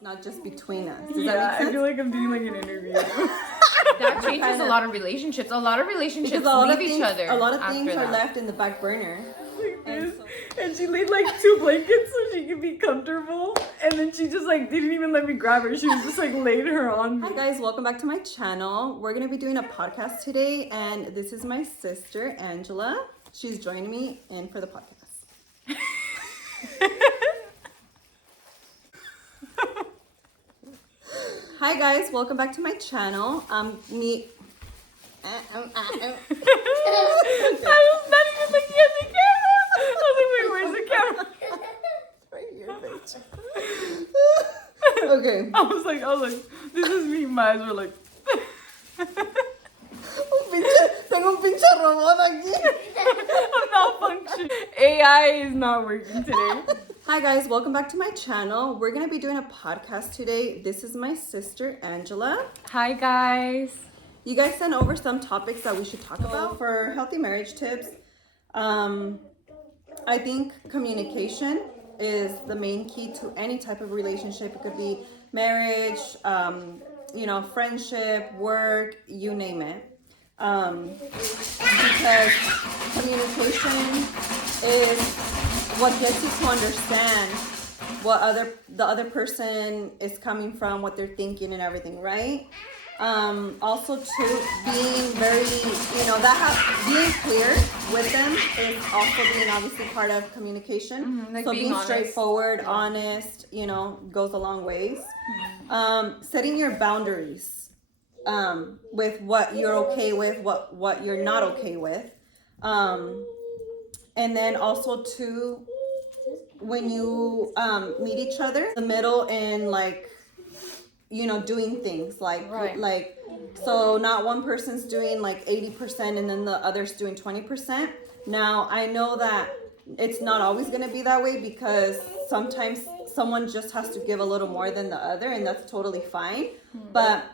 it's not just between us. Does Yeah, that make sense? I feel like I'm doing like an interview. That changes a lot of relationships. A lot of relationships leave each other. A lot of things after are that. left in the back burner. Like this. And she laid like 2 blankets so she could be comfortable. And then she just like didn't even let me grab her. She was just like laid her on me. Hi guys, welcome back to my channel. We're gonna be doing a podcast today, and this is my sister Angela. She's joining me in for the podcast. Hi guys, welcome back to my channel. Me. I was not even looking at the camera. I was like, wait, where's the camera? Right here, bitch. Okay. I was like, this is me. My eyes were like. Tengo un pinche robot aquí. I'm not functioning. AI is not working today. Hi guys, welcome back to my channel. We're gonna be doing a podcast today. This is my sister Angela. Hi guys. You guys sent over some topics that we should talk about for healthy marriage tips. I think communication is the main key to any type of relationship. It could be marriage, friendship, work, you name it. Because communication is what gets you to understand what the other person is coming from, what they're thinking and everything, right? Also too, being very, being clear with them is also being obviously part of communication. Like so being honest. straightforward, honest, goes a long ways. Setting your boundaries with what you're okay with, what you're not okay with. And then also too, when you meet each other, the middle and doing things like so not one person's doing like 80% and then the other's doing 20%. Now I know that it's not always going to be that way, because sometimes someone just has to give a little more than the other, and that's totally fine. But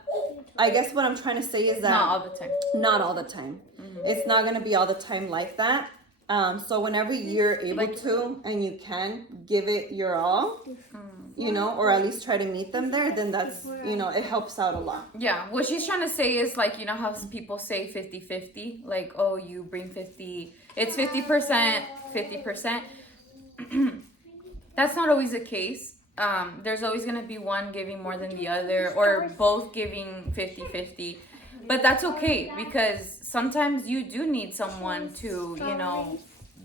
I guess what I'm trying to say is that Not all the time. Not all the time. It's not going to be all the time like that. So whenever you're able to and you can give it your all, or at least try to meet them there, then that's, it helps out a lot. Yeah, what she's trying to say is how people say 50-50, like, oh, you bring 50, it's 50%, 50%. That's not always the case. There's always going to be one giving more than the other, or both giving 50-50. But that's okay, because sometimes you do need someone to,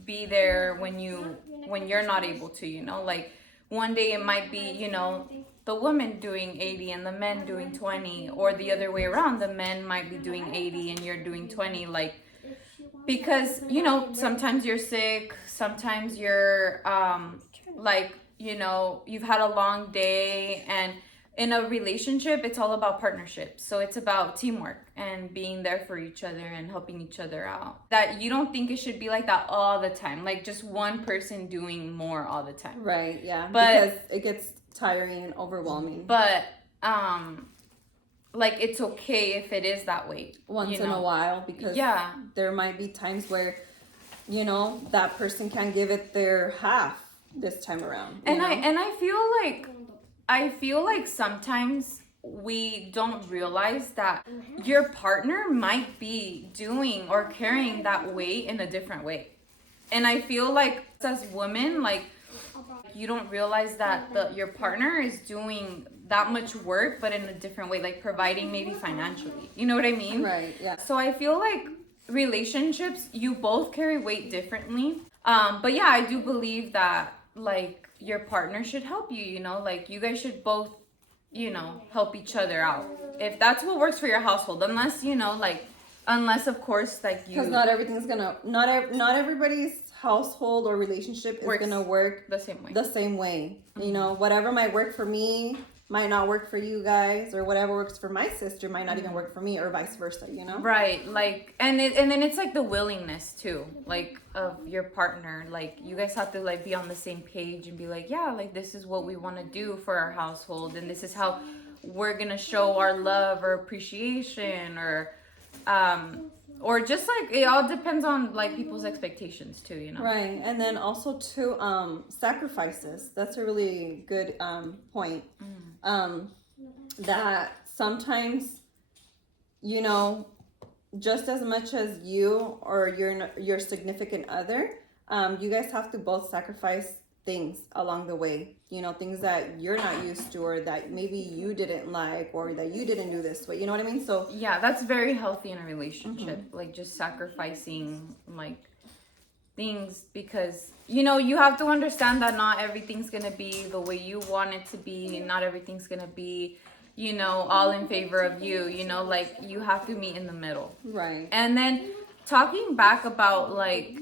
be there when you're not able to, like one day it might be, the woman doing 80 and the men doing 20, or the other way around, the men might be doing 80 and you're doing 20, because, sometimes you're sick, sometimes you're, you've had a long day, and in a relationship, it's all about partnership. So it's about teamwork and being there for each other and helping each other out. That you don't think it should be like that all the time, like just one person doing more all the time. Right, yeah. But because it gets tiring and overwhelming. But it's okay if it is that way. Once in a while, because there might be times where, that person can give it their half this time around. I feel like sometimes we don't realize that your partner might be doing or carrying that weight in a different way. And I feel like as women, you don't realize that your partner is doing that much work, but in a different way, like providing maybe financially. You know what I mean? Right, yeah. So I feel like relationships, you both carry weight differently. But yeah, I do believe that your partner should help you, you guys should both, help each other out. If that's what works for your household, unless, unless of course, you. Because not everything's not everybody's household or relationship is gonna work the same way. The same way. Whatever might work for me might not work for you guys, or whatever works for my sister might not even work for me, or vice versa, Right, and then it's the willingness too, of your partner, you guys have to be on the same page and be this is what we want to do for our household, and this is how we're gonna show our love or appreciation, or or just like it all depends on like people's expectations too, you know. Right. And then also too, sacrifices. That's a really good point. That sometimes, you know, just as much as you or your significant other, you guys have to both sacrifice things along the way. You know, things that you're not used to, or that maybe you didn't like, or that you didn't do this way. You know what I mean? So Yeah, that's very healthy in a relationship. Like just sacrificing like things, because you know you have to understand that not everything's gonna be the way you want it to be, and not everything's gonna be, you know, all in favor of you. You know, like you have to meet in the middle. right. And then talking back about like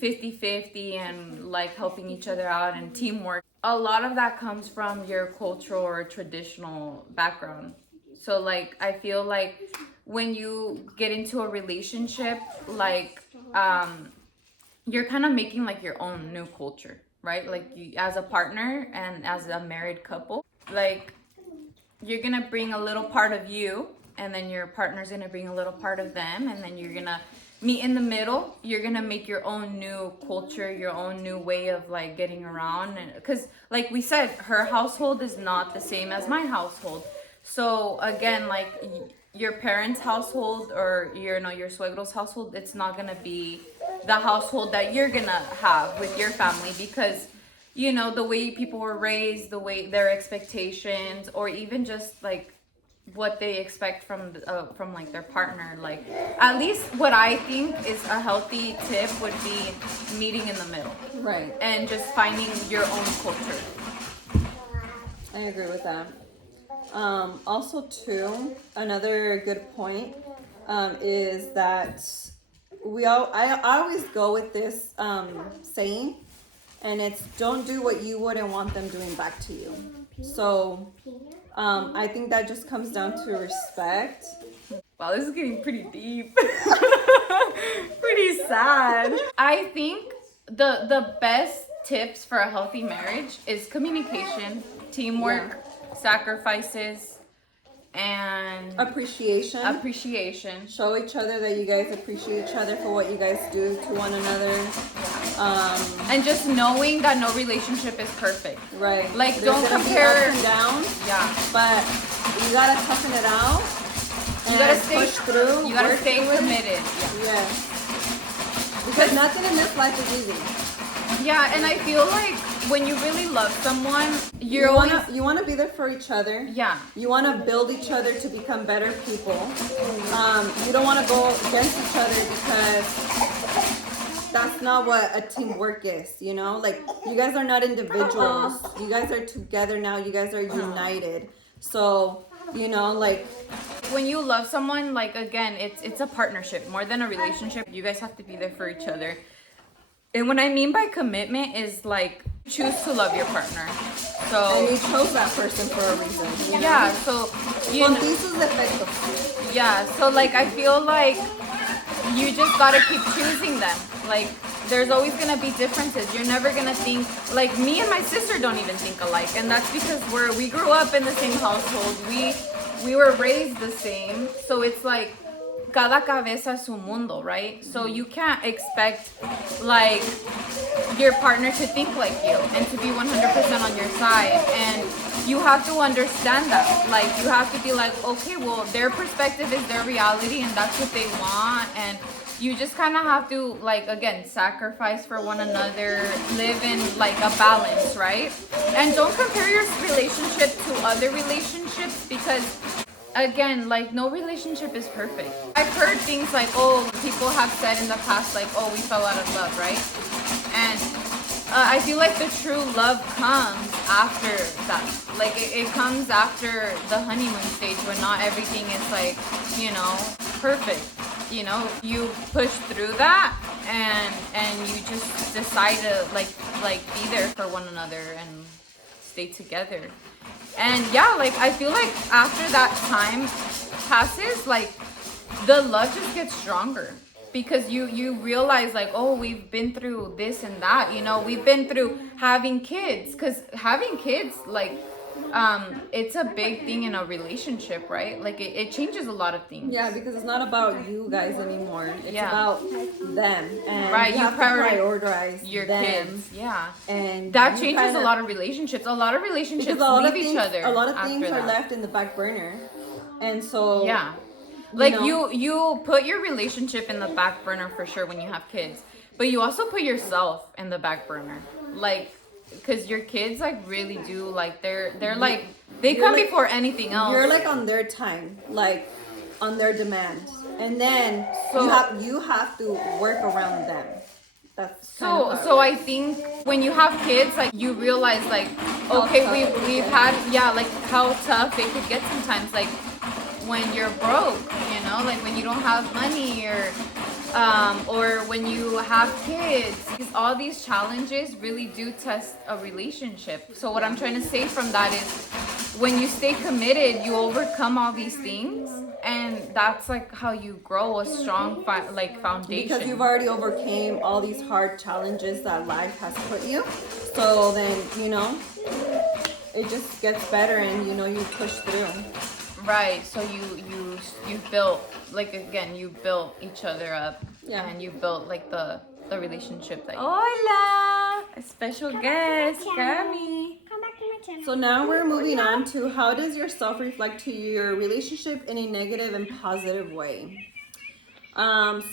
50-50 and like helping each other out and teamwork, a lot of that comes from your cultural or traditional background. So like I feel like when you get into a relationship, like you're kind of making like your own new culture, right? Like you, as a partner and as a married couple, like you're gonna bring a little part of you, and then your partner's gonna bring a little part of them, and then you're gonna meet in the middle. You're gonna make your own new culture, your own new way of like getting around. And because like we said, her household is not the same as my household. So again, like your parents' household, or your suegro's household, it's not gonna be the household that you're gonna have with your family, because you know the way people were raised, the way their expectations, or even just like what they expect from like their partner. Like at least what I think is a healthy tip would be meeting in the middle, Right. and just finding your own culture. I agree with that. Also, too, another good point is that I always go with this saying, and it's don't do what you wouldn't want them doing back to you. So I think that just comes down to respect. Wow, this is getting pretty deep. Pretty sad. I think the best tips for a healthy marriage is communication, teamwork, sacrifices, and Appreciation. Show each other that you guys appreciate each other for what you guys do to one another. And just knowing that no relationship is perfect. Right. Like, There's don't gonna be compare- ups and downs, Yeah. but you gotta toughen it out. You gotta and stay push through. You gotta work stay through it. committed. Yes. Because nothing in this life is easy. Yeah, and I feel like when you really love someone, you're You wanna be there for each other. yeah. You want to build each other to become better people. You don't want to go against each other, because that's not what a teamwork is, you know? Like, you guys are not individuals. You guys are together now. You guys are united. So, you know, like, When you love someone, like again, it's a partnership more than a relationship. You guys have to be there for each other. And what I mean by commitment is like choose to love your partner. and So you chose that person for a reason. You know? yeah, so you Con know, sus defectos. yeah, so like I feel like you just gotta keep choosing them. Like there's always gonna be differences. You're never gonna think like me and my sister don't even think alike, and that's because we grew up in the same household. We were raised the same, so it's like cada cabeza es su mundo, right? So you can't expect like your partner to think like you and to be 100% on your side, and you have to understand that. Like you have to be like, okay, well their perspective is their reality and that's what they want, and you just kind of have to like again sacrifice for one another, live in like a balance, right? And don't compare your relationship to other relationships, because again, like no relationship is perfect. I've heard things like, oh, people have said in the past like, oh, we fell out of love, right? And I feel like the true love comes after that. Like it comes after the honeymoon stage, when not everything is like, you know, perfect. You know, you push through that, and you just decide to like be there for one another and stay together. And yeah, like I feel like after that time passes, like the love just gets stronger, because you realize like, oh, we've been through this and that, you know, we've been through having kids, because having kids, like it's a big thing in a relationship, right? Like it changes a lot of things. Yeah, because it's not about you guys anymore. It's Yeah. about them, and Right, you you have to prioritize your them. kids. Yeah. And That you changes kinda- a lot of relationships. A lot of relationships because a lot leave of things, each other. a lot of after things are that. left in the back burner, and so Yeah. Like know? you put your relationship in the back burner for sure when you have kids, but you also put yourself in the back burner, like because your kids like really do like they're like they You're come like- before anything else. You're like on their time, like on their demand, and then So- you have to work around them. That's kind of how it So I works. think when you have kids, like you realize like How okay tough it we've is. had like how tough it could get sometimes, like when you're broke, you know, like when you don't have money or when you have kids. All these challenges really do test a relationship. So what I'm trying to say from that is when you stay committed, you overcome all these things, and that's like how you grow a strong foundation. Because you've already overcame all these hard challenges that life has put you. So then, it just gets better, and you push through. Right. So you built you built each other up. Yeah. And you built like the relationship that. Hola, a special guest, Cami. Come back to my channel. So now we're moving on to how does your self reflect to your relationship in a negative and positive way.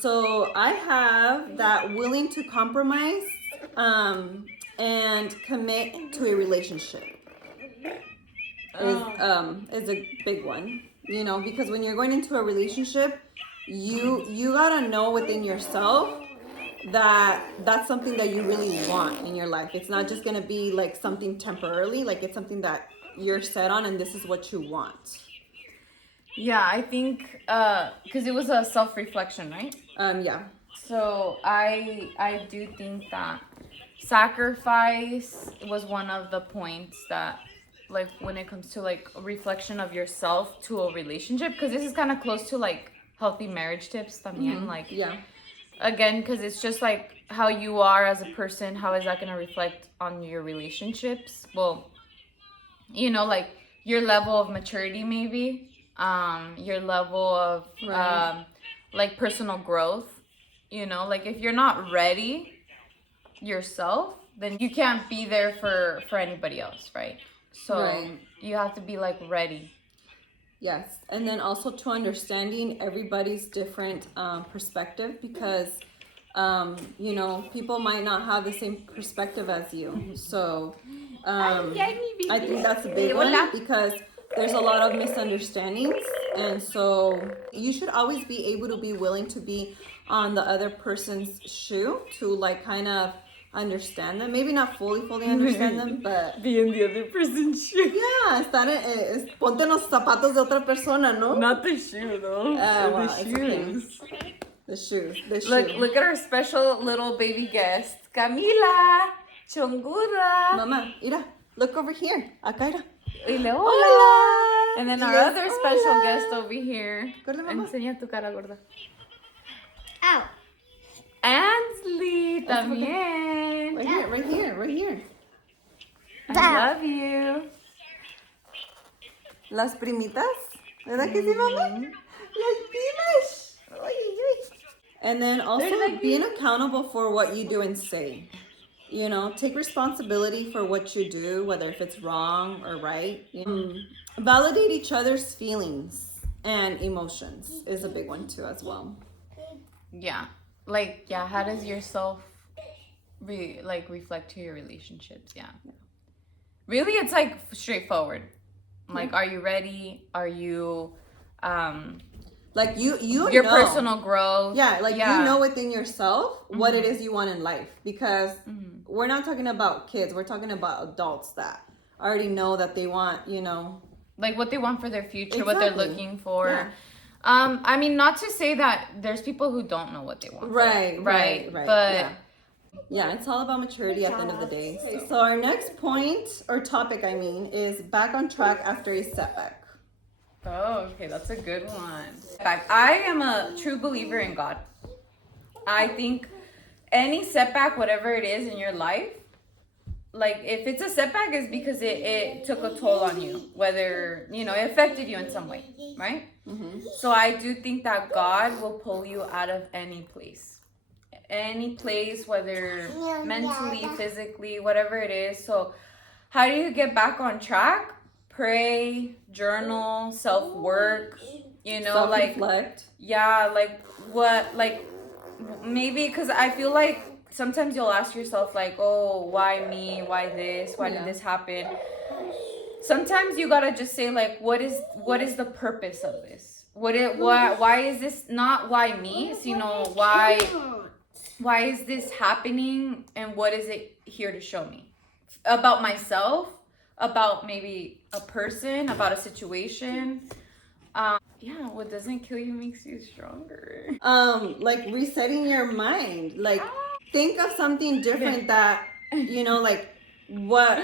So I have that willing to compromise and commit to a relationship is a big one. Because when you're going into a relationship, you gotta know within yourself that that's something that you really want in your life. It's not just gonna be like something temporarily, like it's something that you're set on and this is what you want. Yeah, I think because it was a self-reflection, right? Yeah. So I do think that sacrifice was one of the points that, like, when it comes to like a reflection of yourself to a relationship, because this is kind of close to like healthy marriage tips también, like Yeah. again, because it's just like how you are as a person, how is that going to reflect on your relationships? Well, like your level of maturity, maybe your level of Right. like personal growth. Like if you're not ready yourself, then you can't be there for anybody else, right? So Right. you have to be like ready. Yes, and then also to understanding everybody's different perspective, because people might not have the same perspective as you. So I think that's a big one, because there's a lot of misunderstandings, and so you should always be able to be willing to be on the other person's shoe to like kind of understand them. Maybe not fully understand them, but Be in the other person's shoe. yeah, ponte en los zapatos de otra persona, ¿no? Not the shoe though. Well, The it's okay. shoes. The shoe. Look at our special little baby guest, Camila Chonguda. Mama, mira, look over here. Acá, mira. Dile Hola. hola. And then our Diles other special hola. guest over here. Gorda, mamá. Enseña tu cara gorda. Ow. Ansley también. Right here. I love you. Las primitas. ¿Verdad que sí, mamá? Las primas. Ay, ay, ay. And then also being accountable for what you do and say. Take responsibility for what you do, whether if it's wrong or right. Validate each other's feelings and emotions is a big one too as well. Yeah. How does yourself reflect to your relationships? Yeah. Really, it's like straightforward. Like, are you ready? Are you Like you your know. personal growth? Yeah, like you know within yourself what it is you want in life, because we're not talking about kids, we're talking about adults that already know that they want, like what they want for their future, what they're Exactly. looking for. Yeah. I mean, not to say that there's people who don't know what they want. Right. But yeah, it's all about maturity at the end of the day. Okay, so our next point or topic, is back on track after a setback. oh, okay, that's a good one. I am a true believer in God. I think any setback, whatever it is in your life, like if it's a setback, it's because it took a toll on you, whether you know it affected you in some way, right? So I do think that God will pull you out of any place, whether mentally, physically, whatever it is. So how do you get back on track? Pray, journal, self-work, you know, like Self-reflect. yeah, like what, like maybe because I feel like sometimes you'll ask yourself like, oh, why me, why this, why did this happen? Sometimes you gotta just say like, what is the purpose of this? Why is this, not why me, so, you know, why is this happening, and what is it here to show me about myself, about maybe a person, about a situation? Yeah, what doesn't kill you makes you stronger. Like resetting your mind. Like think of something different that, you know, like what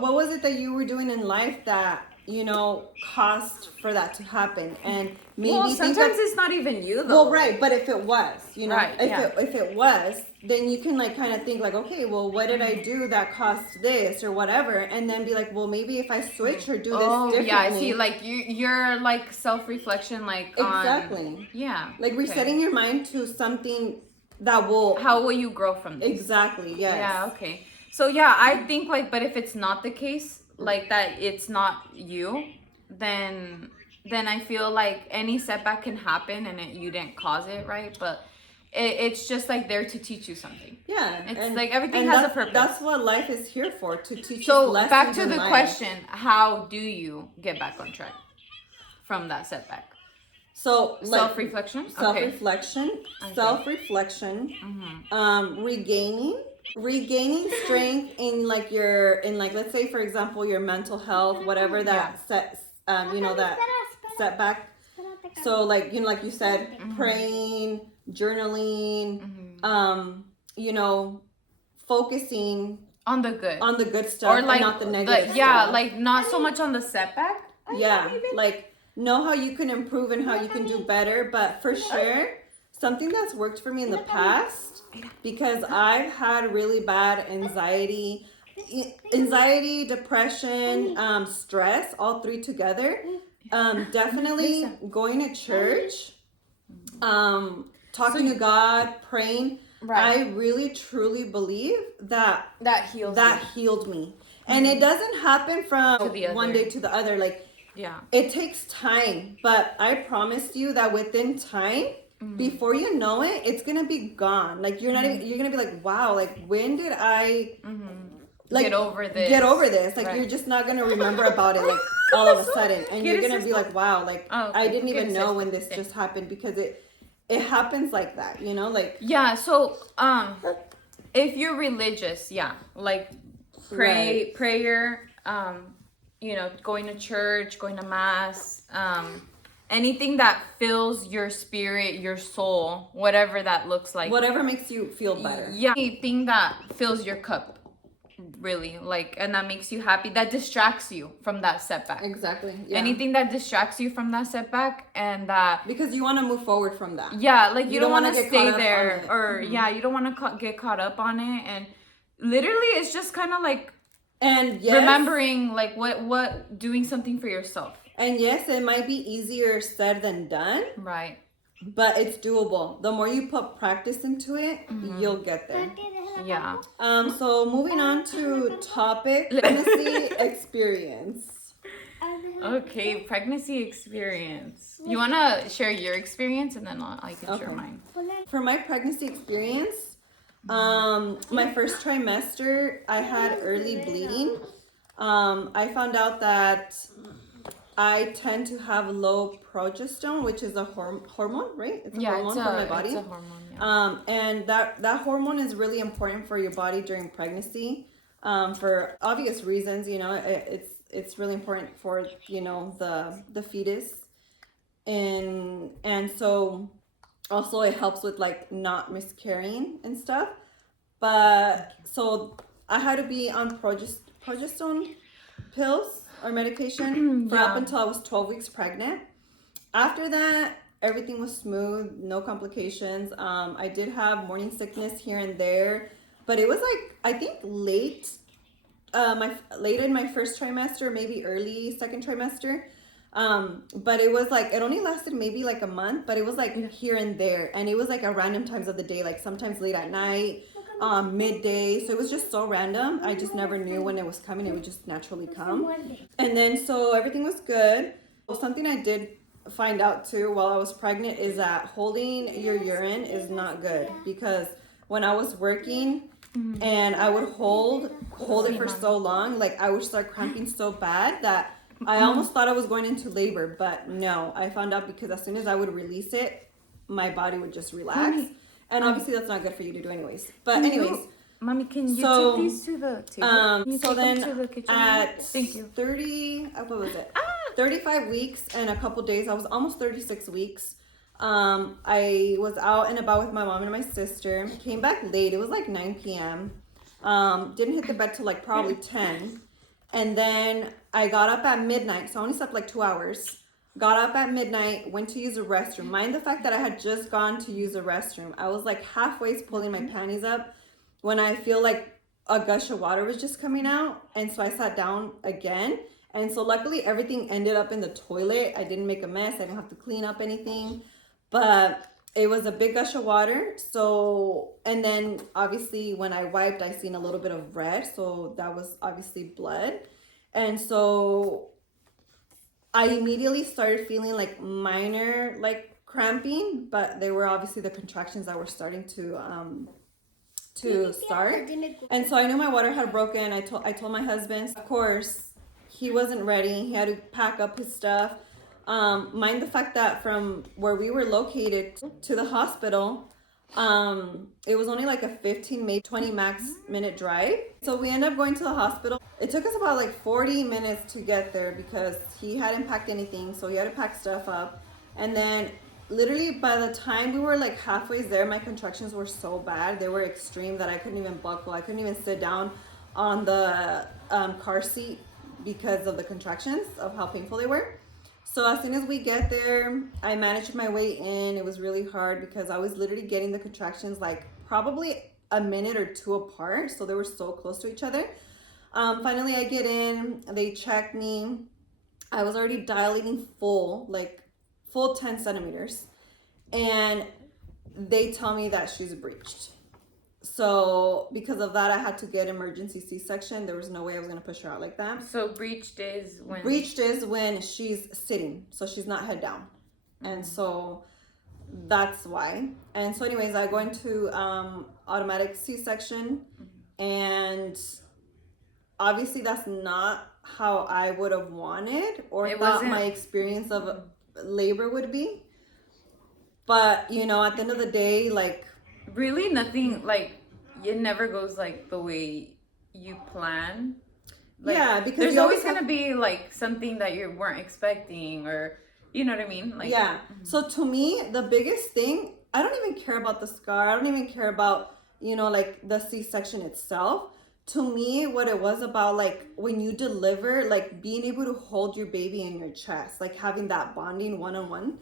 was it that you were doing in life that, you know, caused for that to happen? And maybe Well, think sometimes of, it's not even you though. well, right, but if it was, you know, Right, if it was, then you can like kind of think like, okay, well, what did I do that caused this or whatever, and then be like, well, maybe if I switch or do this differently. Yeah, I see. Like you're like self-reflection, like Exactly. Yeah. Like okay. resetting your mind to something that will. How will you grow from this? Exactly. Yes. Yeah. Okay. So yeah, I think like, but if it's not the case, like that, it's not you, then I feel like any setback can happen, and you didn't cause it, right? But it's just like there to teach you something. Yeah. It's like everything has a purpose. That's what life is here for, to teach us So lessons back to in the life. question: how do you get back on track from that setback? So like, Self-reflection. self-reflection, self-reflection, regaining strength in like let's say for example your mental health, whatever that you know, that setback. So like, you know, like you said, praying, journaling, you know, focusing On the good stuff, or like and not the negative yeah, stuff. like not so much on the setback. Yeah, like know how you can improve and how you can do better. But for sure, something that's worked for me in the past, because I've had really bad anxiety, depression, stress, all three together. Definitely going to church, talking to God, praying. Right. I really truly believe that That healed me. And it doesn't happen from To the one other. day to the other. Like, Yeah. it takes time, but I promise you that within time, before you know it, it's gonna be gone. Like you're not even, you're gonna be like, wow, like when did I like Get over this. Like Right. you're just not gonna remember about it like all of a sudden, and you're gonna be like, wow, like Oh, okay. I didn't even Get know it. when this just happened, because it happens like that, you know, like Yeah, so if you're religious, yeah, like prayer, you know, going to church, going to mass, anything that fills your spirit, your soul, whatever that looks like. whatever makes you feel better. Yeah, anything that fills your cup, really, like, and that makes you happy, that distracts you from that setback. Exactly. Yeah. Anything that distracts you from that setback, and that because you want to move forward from that. yeah, like you don't want to get stay caught up there, on it. or yeah, you don't want to get caught up on it. And literally it's just kind of like And yes, remembering like what doing something for yourself, and yes, it might be easier said than done, right? but it's doable. The more you put practice into it, you'll get there. Yeah. So moving on to topic pregnancy experience. Okay, pregnancy experience. You want to share your experience, and then I can share Okay. mine. For my pregnancy experience, my first trimester, I had early bleeding. I found out that I tend to have low progesterone, which is a hormone, right? It's a hormone for my body. It's a hormone, yeah. And that hormone is really important for your body during pregnancy, for obvious reasons. You know, it's really important for, you know, the fetus, and so also it helps with like not miscarrying and stuff. But so I had to be on progesterone pills or medication for up until I was 12 weeks pregnant. After that, everything was smooth, no complications. I did have morning sickness here and there, but it was like, I think late late in my first trimester, maybe early second trimester. But it was like, it only lasted maybe like a month, but it was like here and there. And it was like at random times of the day, like sometimes late at night, midday. So it was just so random. I just never knew when it was coming. It would just naturally come. And then, so everything was good. Well, something I did find out too while I was pregnant is that holding your urine is not good, because when I was working and I would hold it for so long, like I would start cramping so bad that I almost thought I was going into labor. But no, I found out because as soon as I would release it, my body would just relax. And obviously that's not good for you to do anyways. But anyways, Mommy, can you So, take these to the table? Can you so take them then to the kitchen? at Thank you. 35 weeks and a couple days, I was almost 36 weeks. I was out and about with my mom and my sister. Came back late. It was like 9 p.m. Didn't hit the bed till like probably 10. And then I got up at midnight. So I only slept like 2 hours. Got up at midnight, went to use a restroom. Mind the fact that I had just gone to use a restroom. I was like halfway pulling my panties up when I feel like a gush of water was just coming out. And so I sat down again. And so luckily everything ended up in the toilet. I didn't make a mess. I didn't have to clean up anything. But it was a big gush of water. So, and then obviously when I wiped, I seen a little bit of red. So that was obviously blood. And so I immediately started feeling like minor, like cramping, but they were obviously the contractions that were starting to start. And so I knew my water had broken. I told my husband, of course, he wasn't ready. He had to pack up his stuff. Mind the fact that from where we were located to the hospital, it was only like a 15, maybe 20 max minute drive. So we ended up going to the hospital. It took us about like 40 minutes to get there because he hadn't packed anything. So he had to pack stuff up. And then literally by the time we were like halfway there, my contractions were so bad. They were extreme that I couldn't even buckle. I couldn't even sit down on the car seat because of the contractions, of how painful they were. So as soon as we get there, I managed my way in. It was really hard because I was literally getting the contractions like probably a minute or two apart. So they were so close to each other. Finally, I get in, they check me. I was already dilating full 10 centimeters. And they tell me that she's breached. So because of that, I had to get emergency C-section. There was no way I was going to push her out like that. So breached is when? Breached is when she's sitting. So she's not head down. And so that's why. And so anyways, I go into automatic C-section. And obviously that's not how I would have wanted or thought my experience of labor would be. But, you know, at the end of the day, like... Really nothing, like, it never goes, like, the way you plan. Like, yeah, because there's always going to be, like, something that you weren't expecting or, you know what I mean? Like, yeah. So to me, the biggest thing, I don't even care about the scar. I don't even care about, you know, like, the C-section itself. To me, what it was about, like, when you deliver, like, being able to hold your baby in your chest, like, having that bonding one-on-one.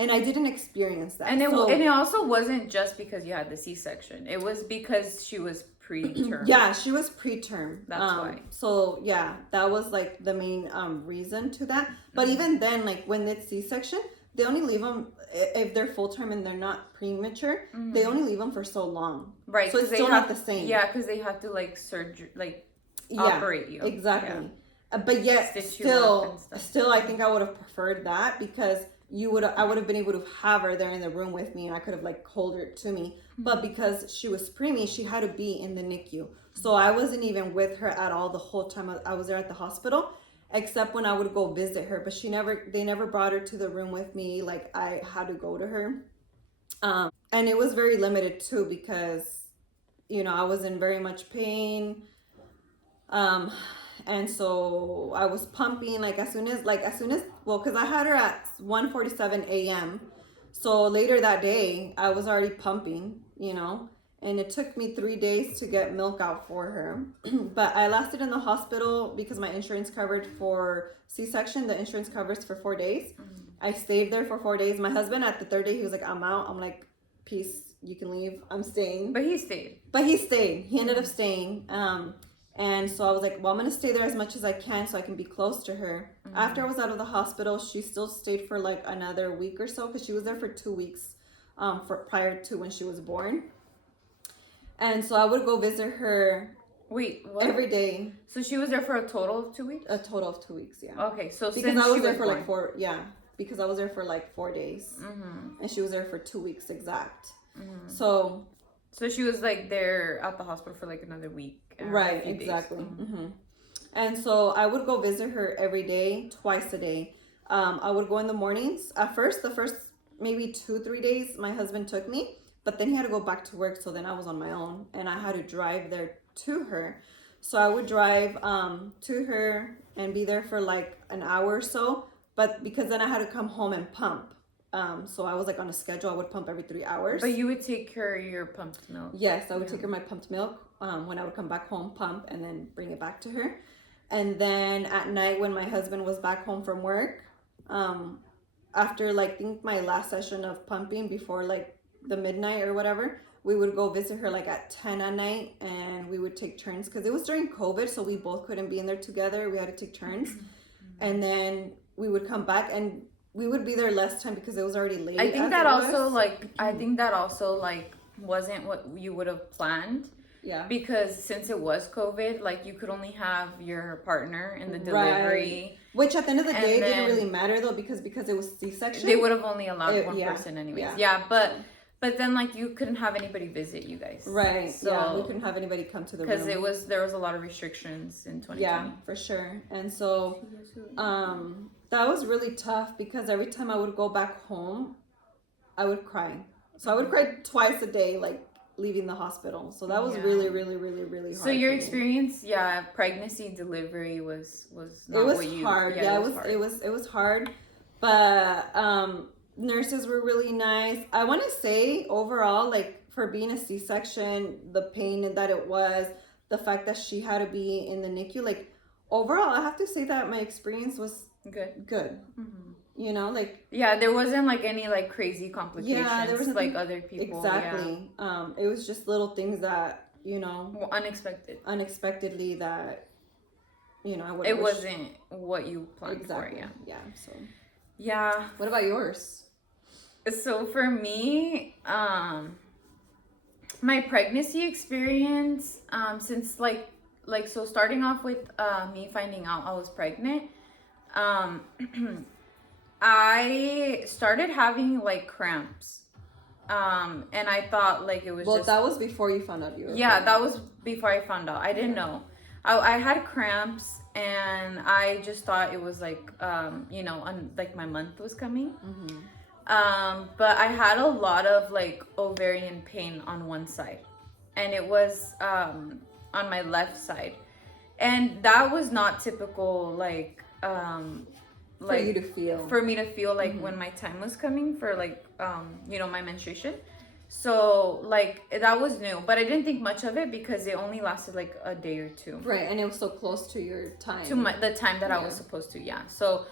And I didn't experience that. And it also wasn't just because you had the C-section. It was because she was preterm. Yeah, she was preterm. That's why. So, yeah, that was, like, the main reason to that. But even then, like, when it's C-section, they only leave them, if they're full-term and they're not premature, they only leave them for so long. Right. So it's still not the same. Yeah, because they have to, like, operate you. Exactly. Yeah. But yet, still, I think I would have preferred that because... I would have been able to have her there in the room with me and I could have like hold her to me. But because she was preemie, she had to be in the NICU. So I wasn't even with her at all the whole time I was there at the hospital, except when I would go visit her. But they never brought her to the room with me. Like I had to go to her. And it was very limited too because, you know, I was in very much pain. And so I was pumping as soon as, because I had her at 1:47 a.m. So later that day, I was already pumping, you know, and it took me 3 days to get milk out for her. But I lasted in the hospital because my insurance covered for C-section. The insurance covers for 4 days. I stayed there for 4 days. My husband at the third day, he was like, I'm out. I'm like, peace, you can leave. I'm staying. But he stayed. He ended up staying. And so I was like, well, I'm going to stay there as much as I can so I can be close to her. After I was out of the hospital, she still stayed for like another week or so because she was there for 2 weeks prior to when she was born. And so I would go visit her Wait, what? every day. So she was there for a total of 2 weeks? A total of 2 weeks, yeah. Okay, so Because since I was she there was for born. like 4, yeah. Because I was there for like 4 days. And she was there for 2 weeks exact. So she was like there at the hospital for like another week. right, exactly. And so I would go visit her every day, twice a day. I would go in the mornings. At first, the first maybe 2-3 days, my husband took me, but then he had to go back to work. So then I was on my own, and I had to drive there to her. So I would drive to her and be there for like an hour or so. But because then I had to come home and pump. So I was like on a schedule. I would pump every 3 hours. But you would take her your pumped milk. Yes, I would take her my pumped milk when I would come back home, pump, and then bring it back to her. And then at night when my husband was back home from work, after like I think my last session of pumping before like the midnight or whatever, we would go visit her like at 10 at night, and we would take turns because it was during COVID, so we both couldn't be in there together. We had to take turns. And then we would come back and we would be there less time because it was already late. I think that also like wasn't what you would have planned. Yeah. Because since it was COVID, like you could only have your partner in the delivery. Right. Which at the end of the And day then- didn't really matter though because it was C-section. They would have only allowed one yeah, person anyways. yeah. Yeah, but then like you couldn't have anybody visit you guys. Right. So yeah, we couldn't have anybody come to the room. because there was a lot of restrictions in 2020. Yeah, for sure. And so that was really tough because every time I would go back home, I would cry. So I would cry twice a day, like leaving the hospital. So that was really, really, really, really hard. So your for me. experience, pregnancy, delivery was not It was what you. hard. Yeah, it was hard. But nurses were really nice. I want to say overall, like for being a C-section, the pain that it was, the fact that she had to be in the NICU, like overall, I have to say that my experience was good. You know, like there wasn't like any like crazy complications. Yeah, there was like other people. Exactly. It was just little things that unexpectedly that I would. It wasn't what you planned for. Yeah. So. Yeah. What about yours? So for me, my pregnancy experience, since so starting off with me finding out I was pregnant, I started having like cramps. And I thought like it was that was before you found out you were pregnant. That was before I found out. I didn't know. I had cramps and I just thought it was like like my month was coming. But I had a lot of like ovarian pain on one side, and it was on my left side, and that was not typical for you to feel. For me to feel like when my time was coming for like my menstruation. So like that was new, but I didn't think much of it because it only lasted like a day or two. Right, and it was so close to your time. The time that I was supposed to, So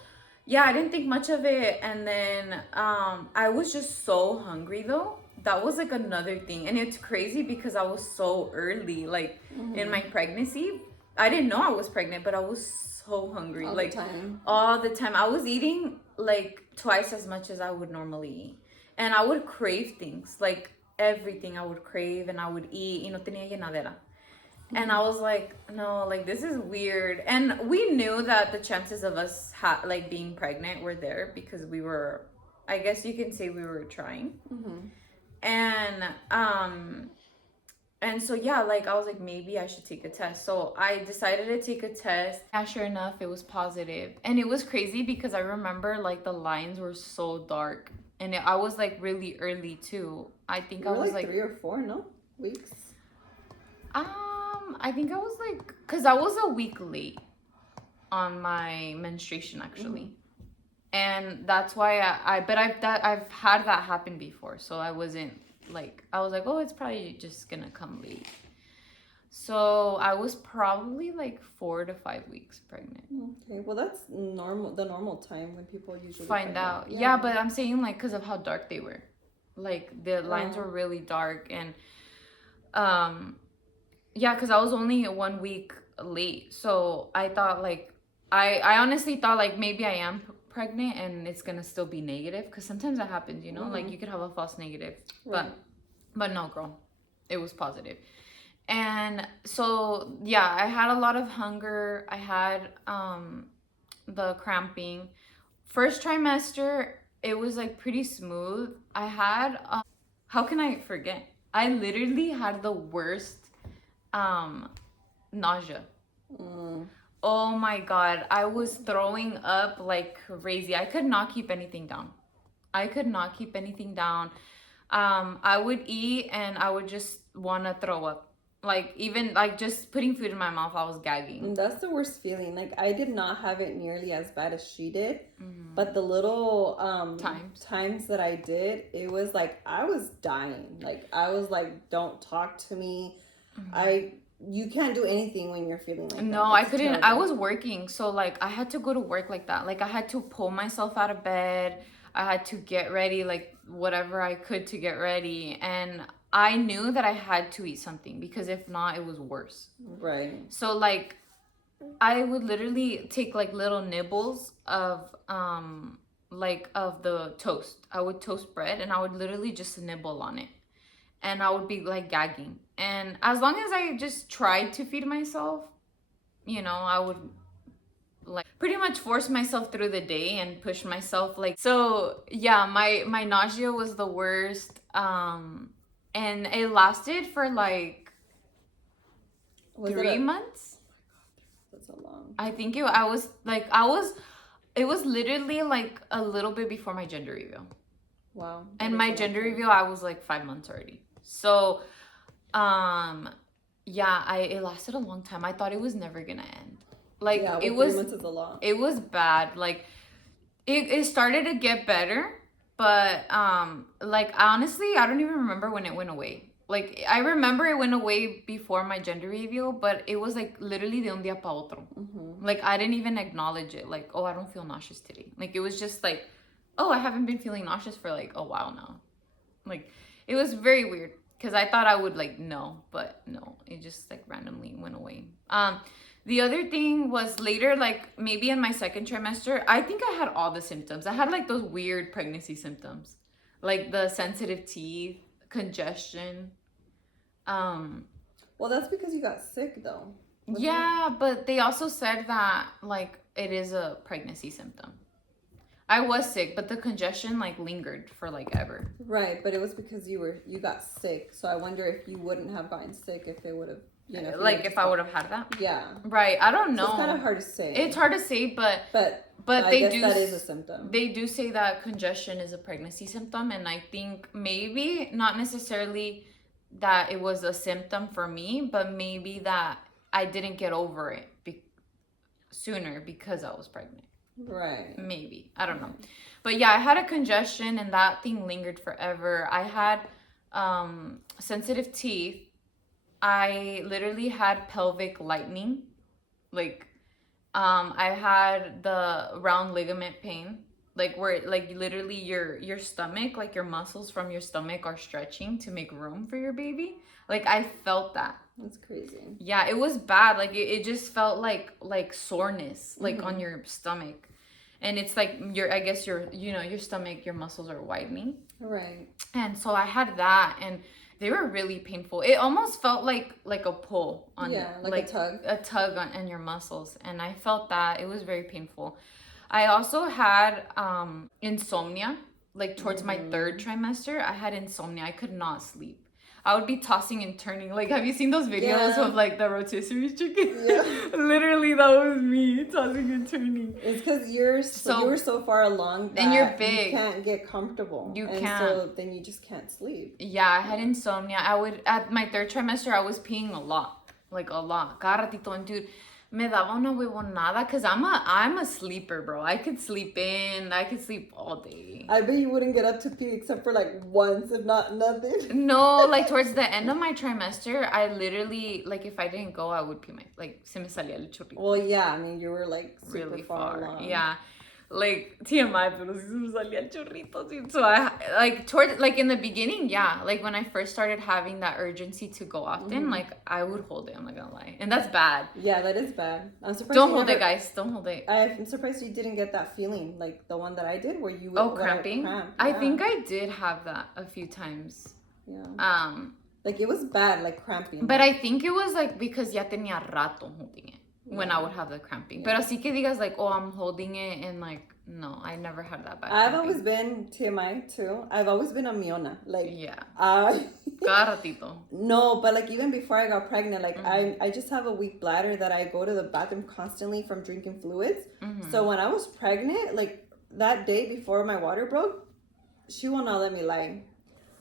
I didn't think much of it, and then I was just so hungry though. That was like another thing, and it's crazy because I was so early, like in my pregnancy. I didn't know I was pregnant, but I was so hungry, all the time. I was eating like twice as much as I would normally eat. And I would crave things, like everything I would crave, and I would eat, y no tenía llenadera. And I was like, no, like this is weird. And we knew that the chances of us being pregnant were there because we were, I guess you can say we were trying. And so like I was like, maybe I should take a test. So I decided to take a test. Yeah, sure enough, it was positive. And it was crazy because I remember like the lines were so dark. And I was like really early too. I think I was like 3 or 4 weeks. I think I was like, cause I was a week late on my menstruation actually, and that's why I've had that happen before. So I wasn't like, I was like, oh, it's probably just gonna come late. So I was probably like 4 to 5 weeks pregnant. Okay, well that's normal. The normal time when people usually find out. Yeah, but I'm saying like because of how dark they were, like the lines were really dark, and because I was only 1 week late. So I thought like, I honestly thought like maybe I am pregnant and it's gonna still be negative, because sometimes that happens, you know, like you could have a false negative. Right. But no, girl, it was positive. And so yeah, I had a lot of hunger. I had the cramping. First trimester, it was like pretty smooth. I had how can I forget? I literally had the worst nausea. Oh my god, I was throwing up like crazy. I could not keep anything down. I would eat and I would just want to throw up. Like even like just putting food in my mouth, I was gagging. That's the worst feeling. Like I did not have it nearly as bad as she did, but the little times that I did, it was like I was dying. Like I was like, don't talk to me. You can't do anything when you're feeling like no, that. I couldn't. Terrible. I was working, so like I had to go to work like that. Like I had to pull myself out of bed. I had to get ready, like whatever I could to get ready, and I knew that I had to eat something, because if not, it was worse. Right. So like I would literally take like little nibbles of of the toast. I would toast bread and I would literally just nibble on it. And I would be like gagging. And as long as I just tried to feed myself, you know, I would like pretty much force myself through the day and push myself like. So yeah, my nausea was the worst. And it lasted for like 3 months. That's a long. I think it was literally like a little bit before my gender reveal. Wow. And my gender reveal, I was like 5 months already. So, yeah, it lasted a long time. I thought it was never gonna end. Like yeah, it was. 3 months is a lot. It was bad. Like it started to get better, but like honestly, I don't even remember when it went away. Like I remember it went away before my gender reveal, but it was like literally de un día pa otro. Like I didn't even acknowledge it. Like, oh, I don't feel nauseous today. Like it was just like, oh, I haven't been feeling nauseous for like a while now. Like it was very weird, because I thought I would like no, but no, it just like randomly went away. The other thing was later, like maybe in my second trimester, I think I had all the symptoms. I had like those weird pregnancy symptoms, like the sensitive teeth, congestion. Well, that's because you got sick though. Yeah, but they also said that like it is a pregnancy symptom. I was sick, but the congestion like lingered for like ever. Right, but it was because you got sick. So I wonder if you wouldn't have gotten sick if they would have, you know. Like if I would have had that. Yeah. Right. I don't know. So it's kind of hard to say. It's hard to say, but I they guess do. That is a symptom. They do say that congestion is a pregnancy symptom, and I think maybe not necessarily that it was a symptom for me, but maybe that I didn't get over it sooner because I was pregnant. Right. Maybe. I don't know. But yeah, I had a congestion and that thing lingered forever. I had sensitive teeth. I literally had pelvic lightning. Like I had the round ligament pain. Like where like literally your stomach, like your muscles from your stomach are stretching to make room for your baby. Like I felt that. That's crazy. Yeah, it was bad. Like it just felt like soreness, like on your stomach. And it's like your stomach, your muscles are widening. Right. And so I had that, and they were really painful. It almost felt like a pull on, like a tug on your muscles. And I felt that. It was very painful. I also had insomnia. Like towards my third trimester, I had insomnia. I could not sleep. I would be tossing and turning. Like, have you seen those videos of like the rotisserie chicken? Yeah. Literally, that was me tossing and turning. It's because you were so far along that and you're big. You can't get comfortable. You can't. So then you just can't sleep. Yeah, I had insomnia. At my third trimester, I was peeing a lot. Like a lot. Cada ratito. And dude, me daba una huevonada, because I'm a sleeper, bro. I could sleep in. I could sleep all day. I bet you wouldn't get up to pee except for like once, if not nothing. No, like towards the end of my trimester, I literally, like if I didn't go, I would pee se me salía el chorrito. Well, yeah, I mean, you were like super really far along. Yeah. like TMI, pero sí se me salía el chorrito. Sí. So I like toward like in the beginning, yeah, like when I first started having that urgency to go often, like I would hold it. I'm not gonna lie, and that's bad. Yeah, that is bad. I'm surprised. Don't you hold never- it, guys. Don't hold it. I'm surprised you didn't get that feeling like the one that I did, where you would Oh, would cramping. cramp. I Yeah. think I did have that a few times. Yeah. Like it was bad, like cramping. But I think it was like because ya tenía rato holding it when I would have the cramping. Pero así que digas like, oh, I'm holding it and like, no, I never had that bad I've cramping. always been TMI too. I've always been a miona. Like Yeah. I Cada ratito. no, but like even before I got pregnant, like I just have a weak bladder that I go to the bathroom constantly from drinking fluids. So when I was pregnant, like that day before my water broke, she will not let me lie.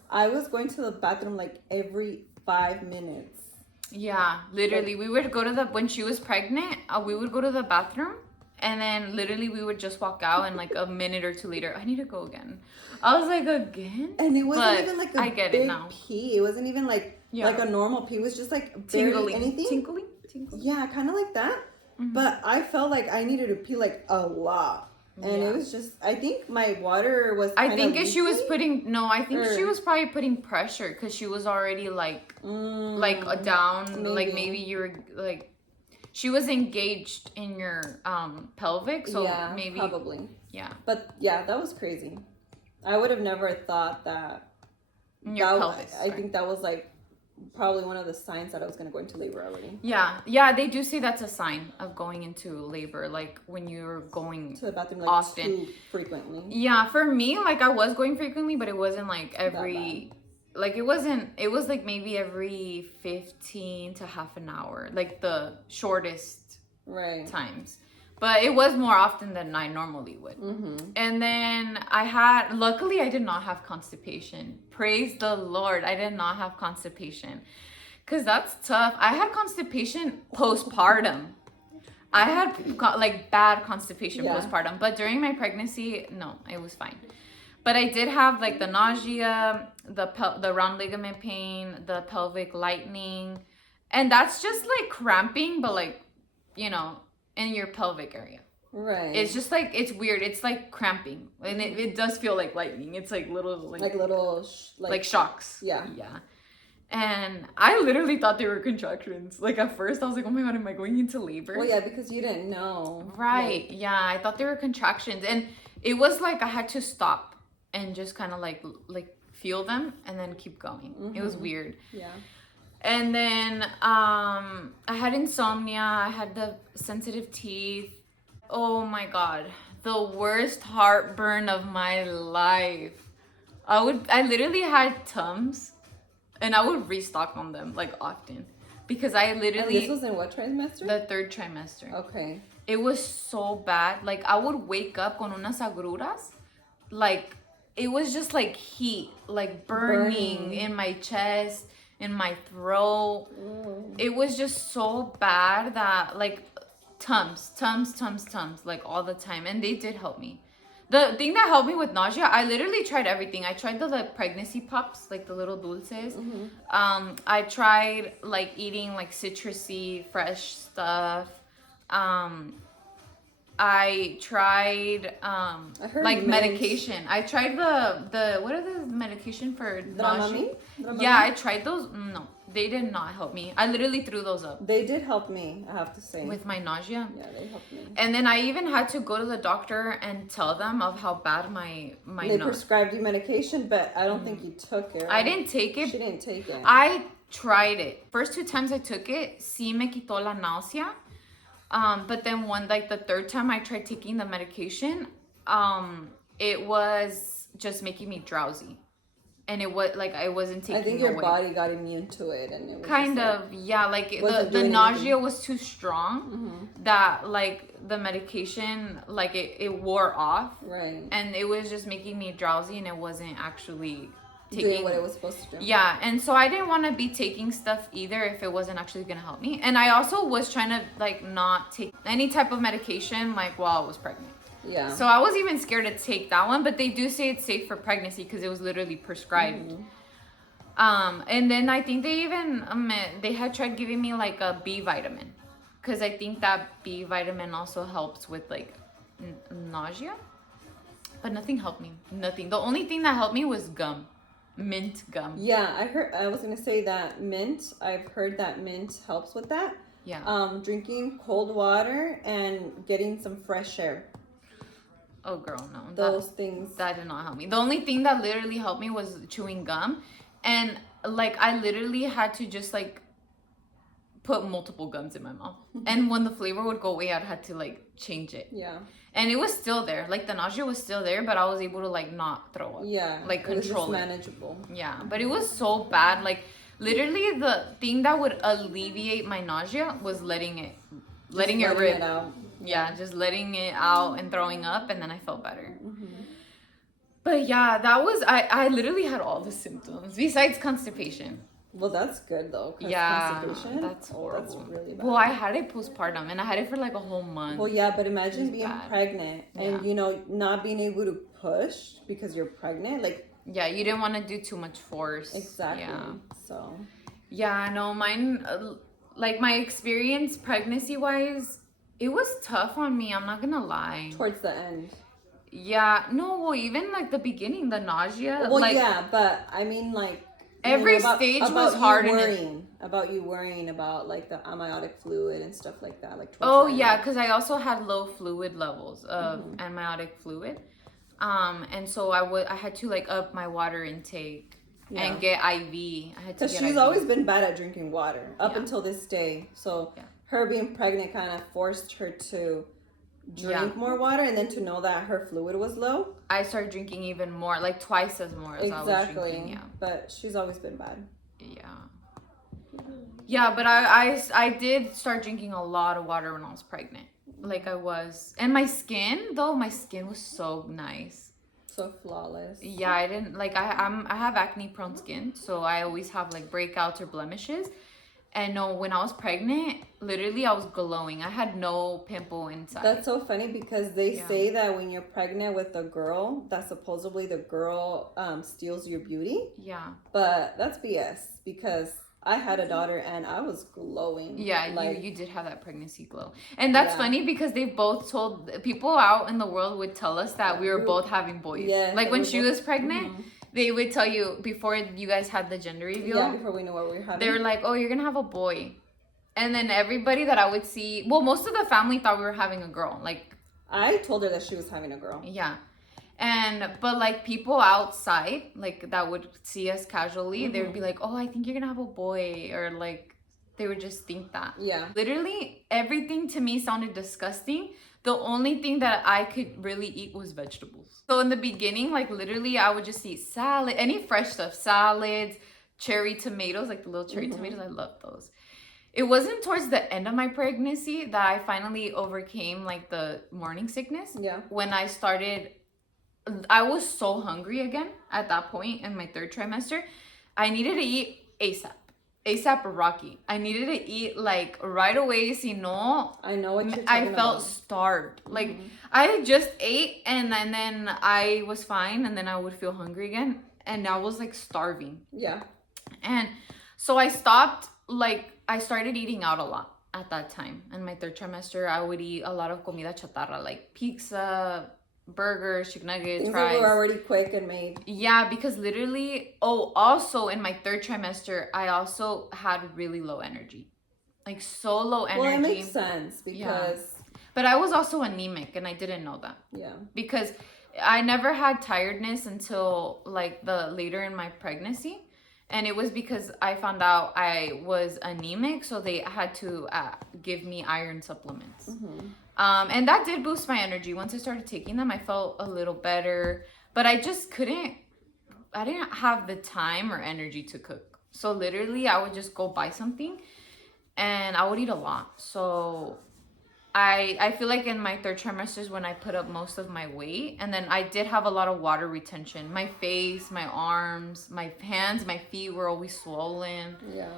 I was going to the bathroom like every 5 minutes. Yeah, literally, we would go to when she was pregnant, we would go to the bathroom, and then literally we would just walk out, and like a minute or two later, I need to go again. I was like, again? And it wasn't But even like a I get big it now. pee. It wasn't even like like a normal pee. It was just like barely Tingling. anything. Tingling? Yeah, kind of like that. But I felt like I needed to pee like a lot. And Yeah. it was just, I think my water was I kinda think she was leaky. putting, no, I think she Or- was probably putting pressure because she was already like down, like maybe you were like, she was engaged in your pelvic, so yeah, maybe, probably. yeah, But yeah, that was crazy. I would have never thought that. in your that pelvis. I think that was like probably one of the signs that I was going to go into labor already. Yeah, they do say that's a sign of going into labor, like when you're going To the bathroom like often. too frequently. Yeah, for me, like I was going frequently, but it wasn't like every, like it was like maybe every 15 to half an hour, like the shortest Right. times. But it was more often than I normally would. And then luckily I did not have constipation. Praise the Lord, I did not have constipation. Because that's tough. I had constipation postpartum. I had like bad constipation postpartum. But during my pregnancy, no, it was fine. But I did have like the nausea, the round ligament pain, the pelvic lightening. And that's just like cramping, but like, you know, in your pelvic area. Right. It's just like, it's weird. It's like cramping. And it does feel like lightning. It's like little, like little like shocks. Yeah. Yeah. And I literally thought they were contractions. Like at first I was like, oh my God, am I going into labor? Well, yeah, because you didn't know. Right. Yeah. I thought they were contractions. And it was like I had to stop and just kind of like feel them and then keep going. It was weird. Yeah. And then I had insomnia. I had the sensitive teeth. Oh my God. The worst heartburn of my life. I literally had Tums and I would restock on them like often because I And literally, this was in what trimester? the third trimester. Okay. It was so bad. Like I would wake up con unas agruras. Like it was just like heat, like burning in my chest, in my throat. It was just so bad that like Tums, like all the time. And they did help me. The thing that helped me with nausea, I literally tried everything. I tried the pregnancy pups, like the little dulces. I tried like eating like citrusy, fresh stuff. I tried heard like mint. medication. I tried the what are the medication for nausea? Dramamine? Yeah, I tried those. No, they did not help me. I literally threw those up They did help me, I have to say. with my nausea. Yeah, they helped me. And then I even had to go to the doctor and tell them of how bad my They nose. prescribed you medication, but I don't think you took it. I didn't take it. She didn't take it. I tried it. First 2 times I took it, sí me quitó la náusea. But then the third time I tried taking the medication, it was just making me drowsy. And it was like I wasn't taking I think your body got immune to it, and it was kind just of, yeah, like wasn't the doing nausea anything. was too strong that like the medication, like it wore off. right. And it was just making me drowsy and it wasn't actually Doing taking what it was supposed to do. yeah. And so I didn't want to be taking stuff either if it wasn't actually gonna help me. And I also was trying to like not take any type of medication like while I was pregnant. Yeah. So I was even scared to take that one, but they do say it's safe for pregnancy because it was literally prescribed. And then I think they even they had tried giving me like a B vitamin because I think that B vitamin also helps with like nausea, but nothing helped me. Nothing. The only thing that helped me was gum, mint gum. Yeah, I was gonna say that mint. I've heard that mint helps with that. Yeah. Drinking cold water and getting some fresh air. Oh, girl, no. Those things. That did not help me. The only thing that literally helped me was chewing gum. And, like, I literally had to just, like, put multiple gums in my mouth. And when the flavor would go away, I'd had to, like, change it. Yeah. And it was still there. Like, the nausea was still there, but I was able to, like, not throw up. Yeah. Like, it was just control it. manageable. Yeah. But it was so bad. Like, literally, the thing that would alleviate my nausea was letting it Letting rip. it out. Yeah, just letting it out and throwing up, and then I felt better. Mm-hmm. But yeah, that was I literally had all the symptoms besides constipation. Well, that's good though. 'Cause Yeah, constipation, that's horrible. That's really bad. Well, I had it postpartum, and I had it for like a whole month. Well, yeah, but imagine was being bad. pregnant and Yeah. not being able to push because you're pregnant. Like Yeah, you didn't want to do too much force. exactly. Yeah. So Yeah, no, mine, like my experience pregnancy wise, it was tough on me. I'm not gonna lie. towards the end. Yeah, no, well, even like the beginning, the nausea. Well, like, yeah, but I mean, like Every stage was you hard in it. worrying about you worrying about like the amniotic fluid and stuff like that. Like towards Oh the end. yeah, because I also had low fluid levels of amniotic fluid, and so I had to like up my water intake and get IV. I had to Because get she's IV. always been bad at drinking water up Yeah. until this day. So Yeah. her being pregnant kind of forced her to drink more water and then to know that her fluid was low. I started drinking even more, like twice as more as I was Exactly. drinking. Yeah, But she's always been bad. yeah. But I did start drinking a lot of water when I was pregnant. Like I was, and my skin was so nice. So flawless. Yeah, I didn't like I have acne prone skin, so I always have like breakouts or blemishes. And no, when I was pregnant, literally I was glowing. I had no pimple inside. That's so funny because they Yeah. say that when you're pregnant with a girl, that supposedly the girl steals your beauty. Yeah. But that's BS because I had a daughter and I was glowing. Yeah, like, you did have that pregnancy glow. And that's Yeah. funny because they both told people out in the world would tell us that we were both having boys. Yeah, Like that when we she both- was pregnant, they would tell you before you guys had the gender reveal. Yeah, before we knew what we were having. They were like, "Oh, you're gonna have a boy," and then everybody that I would see, well, most of the family thought we were having a girl. Like, I told her that she was having a girl. yeah, but like people outside, like that would see us casually, they would be like, "Oh, I think you're gonna have a boy," or like they would just think that. Yeah. Literally, everything to me sounded disgusting. The only thing that I could really eat was vegetables. So in the beginning, like literally, I would just eat salad, any fresh stuff, salads, cherry tomatoes, like the little cherry tomatoes. I love those. It wasn't towards the end of my pregnancy that I finally overcame like the morning sickness. Yeah. When I started, I was so hungry again at that point in my third trimester. I needed to eat ASAP. ASAP Rocky. I needed to eat like right away, si no, I know what you're talking I felt about. starved. Like I just ate and then I was fine and then I would feel hungry again and I was like starving. Yeah. And so I stopped, like I started eating out a lot at that time. In my third trimester, I would eat a lot of comida chatarra, like pizza, burgers, chicken nuggets, Things fries. that were already quick and made. Yeah, because literally, also in my third trimester, I also had really low energy. Like so low energy. Well, it makes sense because But I was also anemic and I didn't know that. yeah. Because I never had tiredness until like the later in my pregnancy. And it was because I found out I was anemic, so they had to give me iron supplements. And that did boost my energy. Once I started taking them, I felt a little better, but I just I didn't have the time or energy to cook. So literally I would just go buy something and I would eat a lot. So I feel like in my third trimester is when I put up most of my weight. And then I did have a lot of water retention. My face, my arms, my hands, my feet were always swollen. Yeah.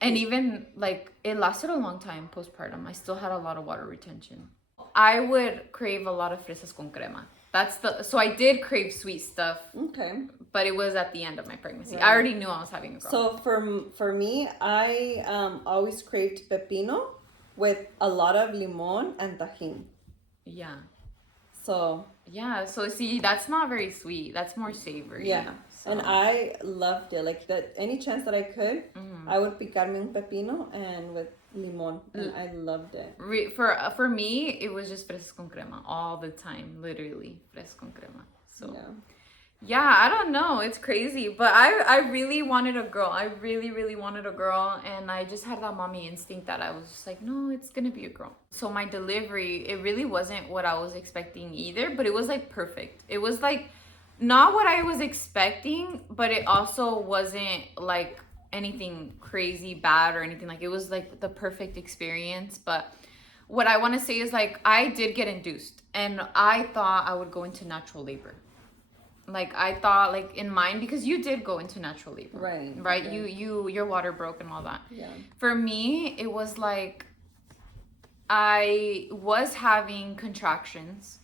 And even like it lasted a long time postpartum. I still had a lot of water retention. I would crave a lot of fresas con crema. So I did crave sweet stuff, Okay. but it was at the end of my pregnancy. Right. I already knew I was having a girl. So for me, I always craved pepino with a lot of limon and tajin. Yeah. So Yeah. So see, that's not very sweet. That's more savory. yeah, So. and I loved it. Like that, any chance that I could, Mhm. I would picarme un pepino and with limon, and I loved it. For me, it was just fresas con crema all the time, literally fresas con crema. So yeah, I don't know, it's crazy, but I really wanted a girl. I really wanted a girl, and I just had that mommy instinct that I was just like, no, it's gonna be a girl. So my delivery, it really wasn't what I was expecting either, but it was like perfect. It was like not what I was expecting, but it also wasn't like anything crazy bad or anything. Like, it was like the perfect experience. But what I want to say is, like, I did get induced, and I thought I would go into natural labor. Like, I thought, like, in mine, because you did go into natural labor, right? Your water broke and all that. Yeah. For me, it was like I was having contractions.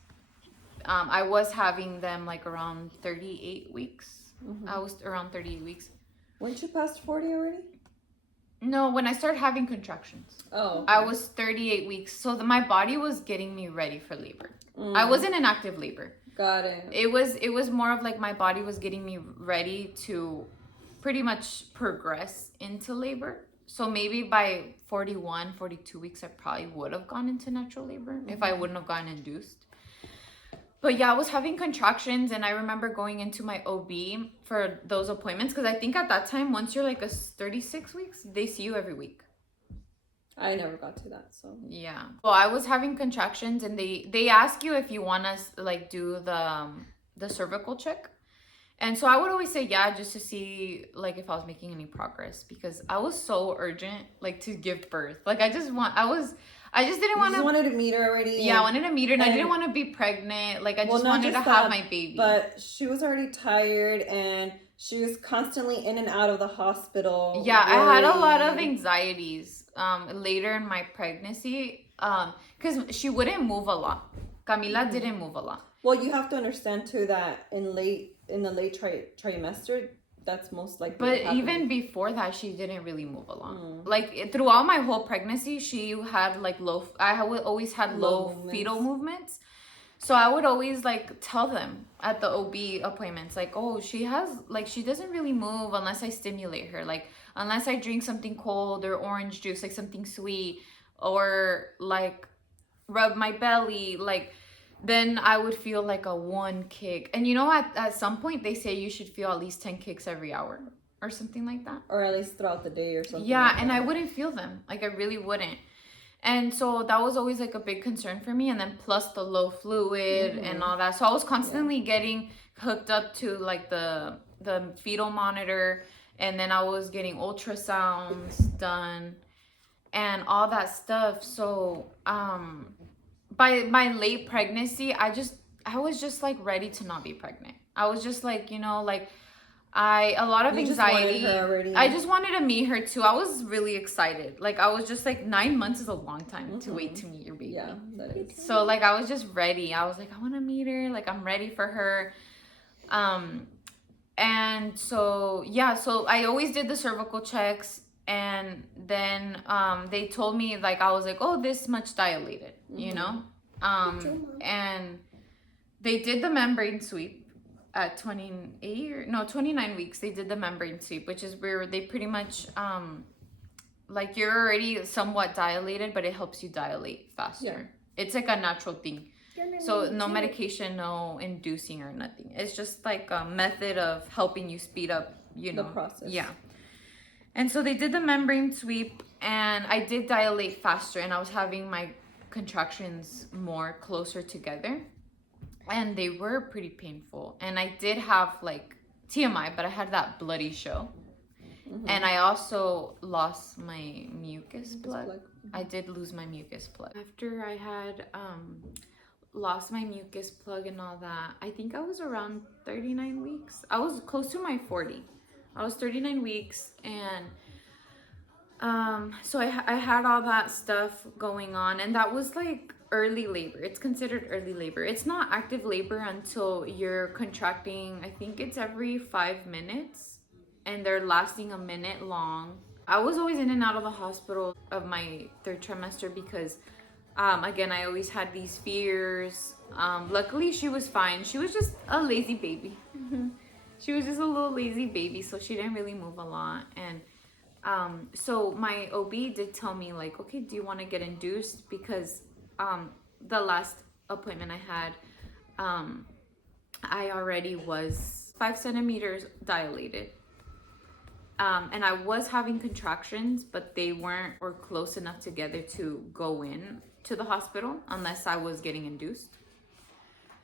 I was having them like around 38 weeks. I was around 38 weeks. Weren't you past 40 already? No, when I started having contractions. Oh. I was 38 weeks. So my body was getting me ready for labor. I wasn't in active labor. Got it. It was more of like my body was getting me ready to pretty much progress into labor. So maybe by 41, 42 weeks, I probably would have gone into natural labor if I wouldn't have gotten induced. But yeah, I was having contractions, and I remember going into my OB for those appointments, because I think at that time, once you're like 36 weeks, they see you every week. I never got to that, so. Yeah. Well, I was having contractions, and they ask you if you want to like do the cervical check. And so I would always say yeah, just to see like if I was making any progress, because I was so urgent like to give birth. Like, I just didn't want to. Wanted to meet her already. Yeah, I wanted to meet her, and I didn't want to be pregnant. Like, I just wanted to have my baby. But she was already tired, and she was constantly in and out of the hospital. Yeah, I had a lot of anxieties later in my pregnancy, because she wouldn't move a lot. Camila didn't move a lot. Well, you have to understand too that in the late trimester, that's most likely. But even before that, she didn't really move a lot. Like, throughout my whole pregnancy, she had like always had low fetal movements. So I would always like tell them at the OB appointments, like, oh, she doesn't really move unless I stimulate her. Like, unless I drink something cold or orange juice, like something sweet, or like rub my belly, like, then I would feel like a 1 kick. And at some point they say you should feel at least 10 kicks every hour or something like that. Or at least throughout the day or something. Yeah, and I wouldn't feel them. Like, I really wouldn't. And so that was always like a big concern for me. And then plus the low fluid and all that. So I was constantly getting hooked up to like the fetal monitor. And then I was getting ultrasounds done and all that stuff. So, by my late pregnancy, I was just like ready to not be pregnant. I was just like, a lot of anxiety. I just wanted to meet her too. I was really excited. Like, I was just like, 9 months is a long time to wait to meet your baby. Yeah, that is. So like, I was just ready. I was like, I want to meet her. Like, I'm ready for her. And so, yeah, so I always did the cervical checks. And then they told me, like, I was like, oh, this much dilated, and they did the membrane sweep at 29 weeks. They did the membrane sweep, which is where they pretty much, like, you're already somewhat dilated, but it helps you dilate faster. Yeah. It's like a natural thing. So no medication, no inducing or nothing. It's just like a method of helping you speed up, the process. Yeah. And so they did the membrane sweep, and I did dilate faster, and I was having my contractions more closer together, and they were pretty painful. And I did have like TMI, but I had that bloody show. And I also lost my mucus plug. I did lose my mucus plug. After I had lost my mucus plug and all that, I think I was around 39 weeks. I was close to my 40. I was 39 weeks, and so I had all that stuff going on, and that was like early labor. It's considered early labor. It's not active labor until you're contracting, I think it's every 5 minutes, and they're lasting a minute long. I was always in and out of the hospital of my 3rd trimester because Again, I always had these fears. Luckily, she was fine. She was just a lazy baby. She was just a little lazy baby, so she didn't really move a lot. And so my OB did tell me, like, okay, do you want to get induced? Because the last appointment I had, I already was 5 centimeters dilated. And I was having contractions, but they weren't or close enough together to go in to the hospital unless I was getting induced.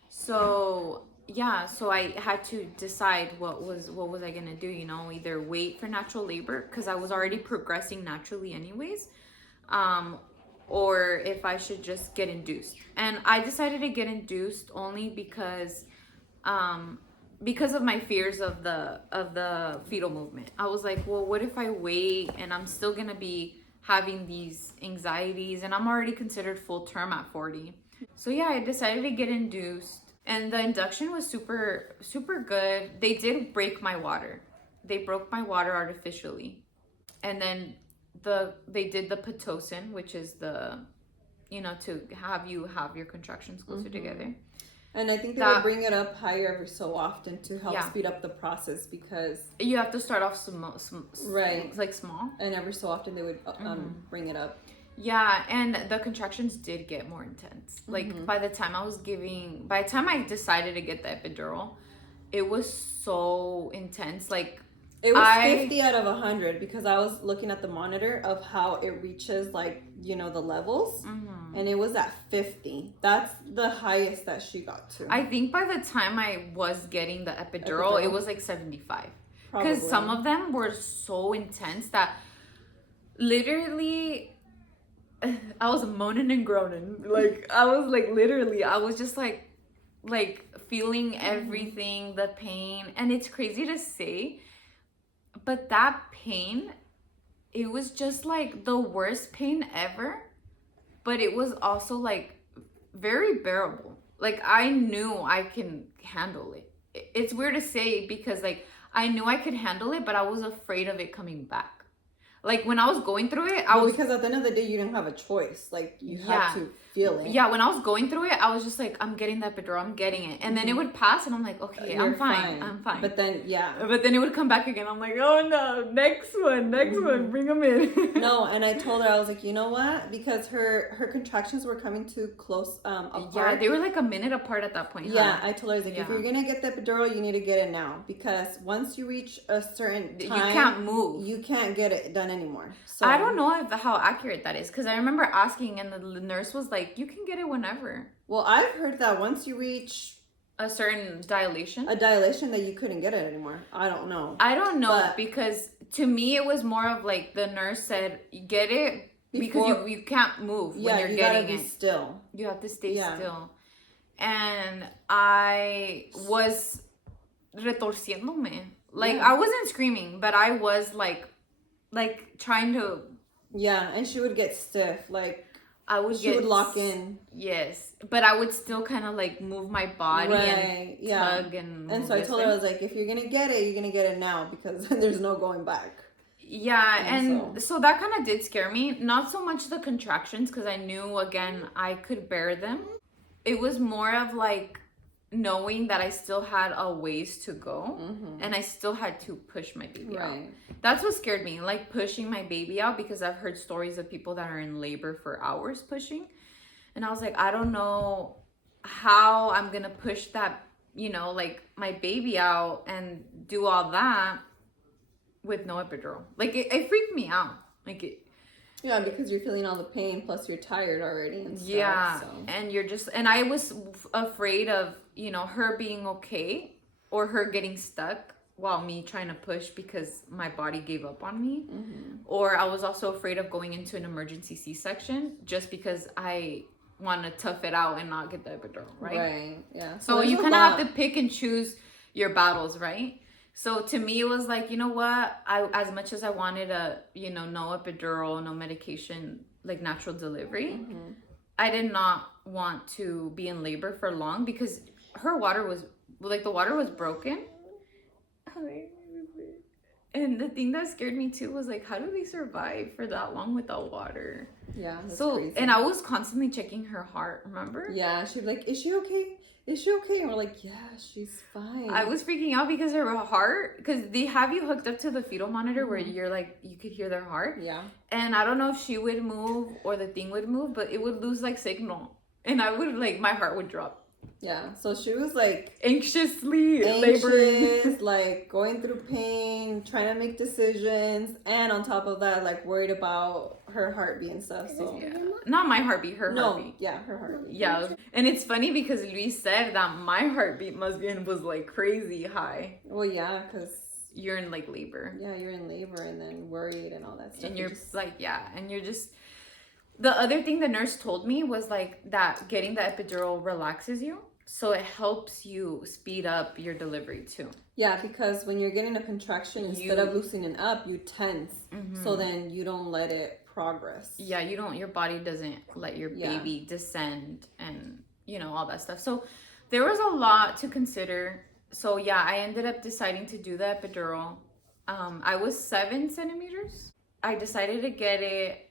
So yeah, so I had to decide what was I gonna do, you know, either wait for natural labor because I was already progressing naturally anyways, or if I should just get induced. And I decided to get induced only because of my fears of the fetal movement. I was like, well, what if I wait and I'm still gonna be having these anxieties and I'm already considered full term at 40. So yeah, I decided to get induced. And the induction was super, super good. They did break my water. They broke my water artificially. And then they did the Pitocin, which is the, you know, to have you have your contractions closer together. And I think they would bring it up higher every so often to help speed up the process because... You have to start off small. Right. Like small. And every so often they would bring it up. Yeah, and the contractions did get more intense. Like by the time I decided to get the epidural, it was so intense. Like it was 50 out of 100 because I was looking at the monitor of how it reaches, like, you know, the levels, and it was at 50. That's the highest that she got to. I think by the time I was getting the epidural. It was like 75. Because some of them were so intense that literally I was moaning and groaning. Like I was like literally, I was just like feeling everything, the pain. And it's crazy to say, but that pain, it was just like the worst pain ever. But it was also like very bearable. Like I knew I can handle it. It's weird to say because like I knew I could handle it, but I was afraid of it coming back. Like when I was going through it, because at the end of the day, you didn't have a choice. Like you had to feel it. Yeah, when I was going through it, I was just like, I'm getting the epidural, I'm getting it, and then it would pass, and I'm like, okay, I'm fine. But then But then it would come back again. I'm like, oh no, next one, bring them in. No, and I told her, I was like, you know what? Because her contractions were coming too close apart. Yeah, they were like a minute apart at that point. Yeah, I told her, I was like, if you're gonna get the epidural, you need to get it now because once you reach a certain time, you can't move. You can't get it done anymore. So I don't know how accurate that is because I remember asking and the nurse was like, you can get it whenever. Well, I've heard that once you reach a certain dilation that you couldn't get it anymore. I don't know because to me it was more of like the nurse said, get it because you can't move when you're getting it. Still. You have to stay still. And I was retorciéndome. Like I wasn't screaming, but I was like trying to. Yeah, and she would get stiff. Like she would lock in. Yes, but I would still kind of like move my body and tug and. And so I told her, I was like, if you're gonna get it, you're gonna get it now because there's no going back. Yeah, and so that kind of did scare me. Not so much the contractions because I knew again I could bear them. It was more of like knowing that I still had a ways to go and I still had to push my baby out. That's what scared me, like pushing my baby out, because I've heard stories of people that are in labor for hours pushing, and I was like, I don't know how I'm gonna push that, you know, like my baby out and do all that with no epidural. Like it freaked me out. Like it. Yeah, because you're feeling all the pain, plus you're tired already and stuff. Yeah, and you're just, and I was afraid of, you know, her being okay or her getting stuck while me trying to push because my body gave up on me. Or I was also afraid of going into an emergency C-section just because I want to tough it out and not get the epidural, right? Right, yeah. So you kind of have to pick and choose your battles, right? So to me, it was like, you know what? As much as I wanted a, you know, no epidural, no medication, like natural delivery, I did not want to be in labor for long because her water was, like the water was broken. And the thing that scared me too was like, how do they survive for that long without water? Yeah. That's So, crazy. and I was constantly checking her heart, remember? Yeah, she'd be like, is she okay? Is she okay? And we're like, yeah, she's fine. I was freaking out because her heart, because they have you hooked up to the fetal monitor where you're like, you could hear their heart. Yeah. And I don't know if she would move or the thing would move, but it would lose like signal. And I would like, my heart would drop. Yeah. So she was like Anxiously laboring. anxious, like going through pain, trying to make decisions, and on top of that, like worried about her heartbeat and stuff. So Yeah. Not my heartbeat, her heartbeat. yeah, her heartbeat. Yeah. And it's funny because Luis said that my heartbeat was like crazy high. Well, yeah, because You're in like labor. yeah, you're in labor and then worried and all that stuff. And you're just, like, yeah, and you're just, the other thing the nurse told me was like that getting the epidural relaxes you, so it helps you speed up your delivery too. yeah, because when you're getting a contraction, instead of loosening up, you tense. Mm-hmm. So then you don't let it progress. Yeah, your body doesn't let your baby descend and all that stuff. So there was a lot to consider. So yeah, I ended up deciding to do the epidural. I was 7 centimeters. I decided to get it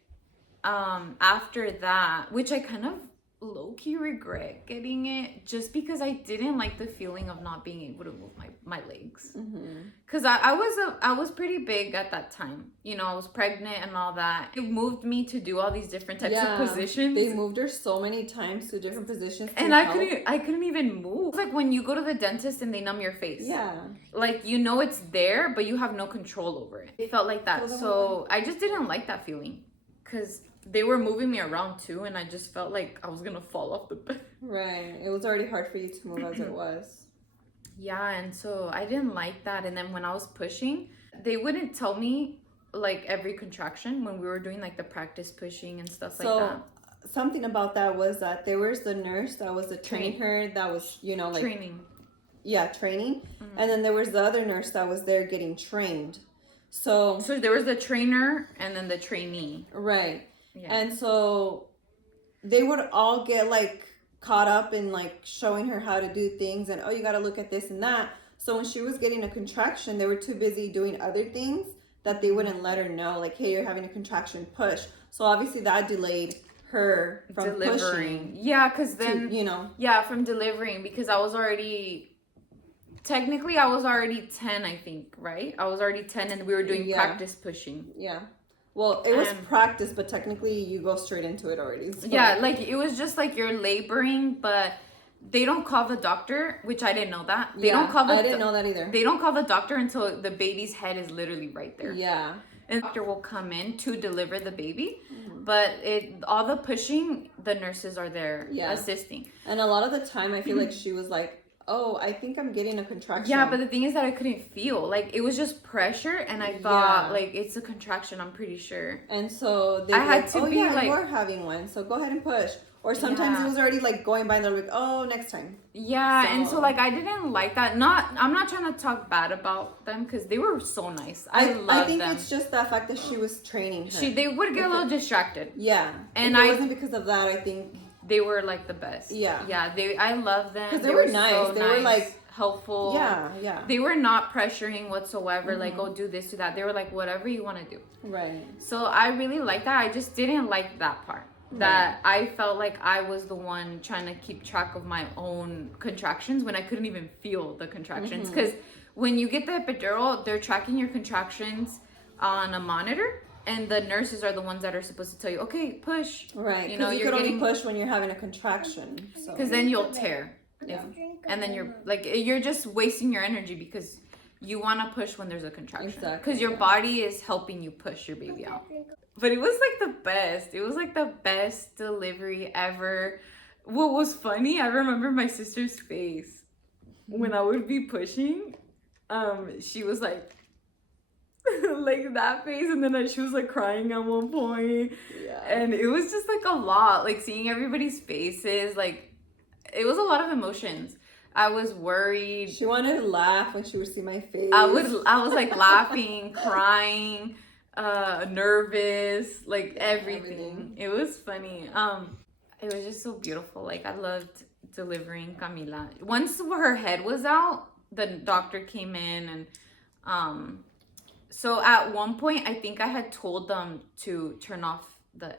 after that, which I kind of low-key regret getting it, just because I didn't like the feeling of not being able to move my legs. Because I was pretty big at that time. I was pregnant and all that. It moved me to do all these different types of positions. They moved her so many times to different positions. And I couldn't even move. It's like when you go to the dentist and they numb your face. Yeah. Like, it's there, but you have no control over it. It felt like that. So I just didn't like that feeling. Because they were moving me around too, and I just felt like I was gonna fall off the bed. Right. It was already hard for you to move as it was. Yeah, and so I didn't like that. And then when I was pushing, they wouldn't tell me like every contraction when we were doing like the practice pushing and stuff like that. Something about that was that there was the nurse that was training her, that was, like training. Yeah, training. And then there was the other nurse that was there getting trained. So there was the trainer and then the trainee. Right. Yeah. And so they would all get like caught up in like showing her how to do things and, oh, you got to look at this and that. So when she was getting a contraction, they were too busy doing other things that they wouldn't let her know, like, hey, you're having a contraction, push. So obviously that delayed her from delivering. pushing. Yeah, because then, yeah, from delivering, because I was already 10, I think, right? I was already 10 and we were doing practice pushing. Yeah. Well, it was practice, but technically you go straight into it already. So. Yeah, like it was just like you're laboring, but they don't call the doctor, which I didn't know that. I didn't know that either. They don't call the doctor until the baby's head is literally right there. Yeah. And the doctor will come in to deliver the baby, but all the pushing, the nurses are there assisting. And a lot of the time I feel like she was like, oh, I think I'm getting a contraction. Yeah, but the thing is that I couldn't feel. Like, it was just pressure, and I thought, like, it's a contraction, I'm pretty sure. And so they you're having one, so go ahead and push. Or sometimes it was already, like, going by, and they're like, oh, next time. Yeah, and so, like, I didn't like that. I'm not trying to talk bad about them, because they were so nice. I love them. I think it's just the fact that she was training her. They would get a little distracted. Yeah. And if it wasn't because of that, I think... They were like the best. Yeah. Yeah, I love them. Because they were nice. So they were like helpful. Yeah, yeah. They were not pressuring whatsoever, like, oh, do this, do that. They were like, whatever you want to do. Right. So I really like that. I just didn't like that part. That I felt like I was the one trying to keep track of my own contractions when I couldn't even feel the contractions. Because when you get the epidural, they're tracking your contractions on a monitor. And the nurses are the ones that are supposed to tell you, okay, push. Right. You could only push when you're having a contraction. Because then you'll tear. Yeah. And then you're just wasting your energy because you want to push when there's a contraction. Exactly. Because your body is helping you push your baby out. But it was like the best. It was like the best delivery ever. What was funny, I remember my sister's face. When I would be pushing, she was like, like that face, and then she was like crying at one point. And it was just like a lot, like seeing everybody's faces, like it was a lot of emotions. I was worried. She wanted to laugh when she would see my face. I was like laughing, crying, nervous, like everything. It was funny. It was just so beautiful. Like, I loved delivering Camila. Once her head was out, the doctor came in and So at one point, I think I had told them to turn off the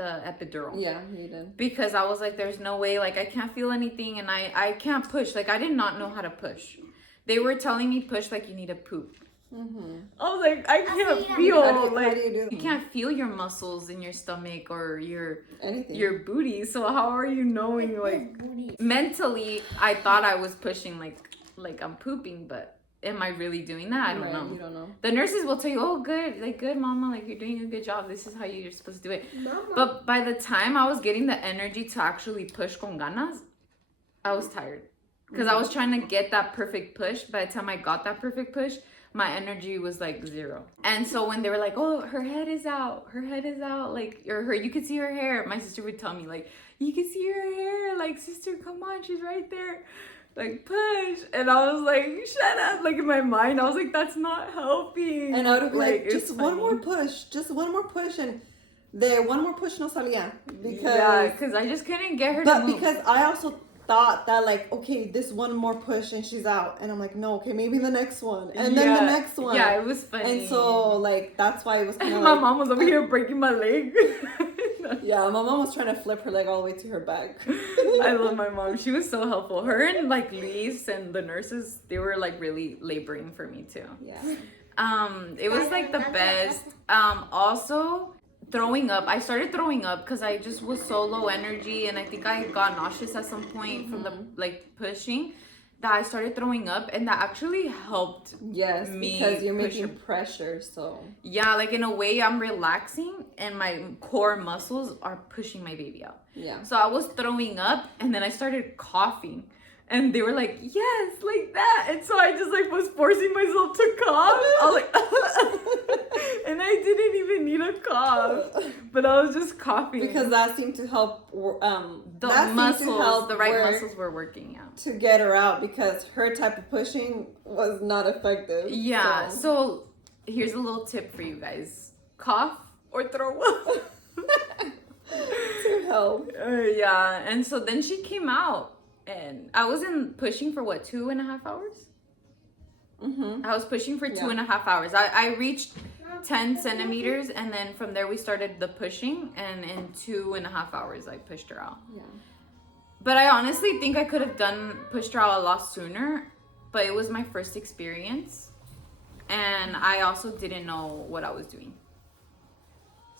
epidural. Yeah, you did. Because I was like, there's no way, like I can't feel anything and I can't push. Like I did not know how to push. They were telling me push like you need to poop. I was like, I can't How feel do like you do that? You can't feel your muscles in your stomach or Anything. your booty. So how are you knowing? Like mentally, I thought I was pushing like I'm pooping, but am I really doing that? I don't know. You don't know. The nurses will tell you, oh, good, like, good, mama, like, you're doing a good job. This is how you're supposed to do it. Mama. But by the time I was getting the energy to actually push con ganas, I was tired. Because I was trying to get that perfect push. By the time I got that perfect push, my energy was like 0. And so when they were like, oh, her head is out, like, or her, you could see her hair. My sister would tell me, like, you can see her hair. Like, sister, come on, she's right there. Like, push. And I was like, shut up. Like, in my mind, I was like, that's not helping. And I would be like, it's just one funny. more push. Just one more push. And the one more push no salía. Yeah, because I just couldn't get her to But move. because I also thought that, like, okay, this one more push and she's out. And I'm like, no, okay, maybe the next one. And then the next one. Yeah, it was funny. And so, like, that's why it was kind of my like... mom was over here breaking my leg. Yeah, my mom was trying to flip her leg all the way to her back. I love my mom. She was so helpful. Her and like Luis and the nurses, they were like really laboring for me too. Yeah. It was like the best. Also throwing up. I started throwing up because I just was so low energy and I think I got nauseous at some point from the like pushing, that I started throwing up, and that actually helped. Yes, Me because you're pushing- making pressure, so... Yeah, like in a way I'm relaxing and my core muscles are pushing my baby out. Yeah. So I was throwing up and then I started coughing. And they were like, yes, like that. And so I just like was forcing myself to cough. I was like, and I didn't even need a cough. But I was just coughing. Because that seemed to help... the that muscles, seemed to help the right work muscles were working out. to get her out, because her type of pushing was not effective. Yeah, so here's a little tip for you guys. Cough or throw up. To help. Yeah, and so then she came out. And I was in pushing for what, 2.5 hours? Mm-hmm. I was pushing for 2.5 hours. I reached 10 centimeters, and then from there we started the pushing, and in 2.5 hours I pushed her out. Yeah. But I honestly think I could have pushed her out a lot sooner, but it was my first experience, and I also didn't know what I was doing.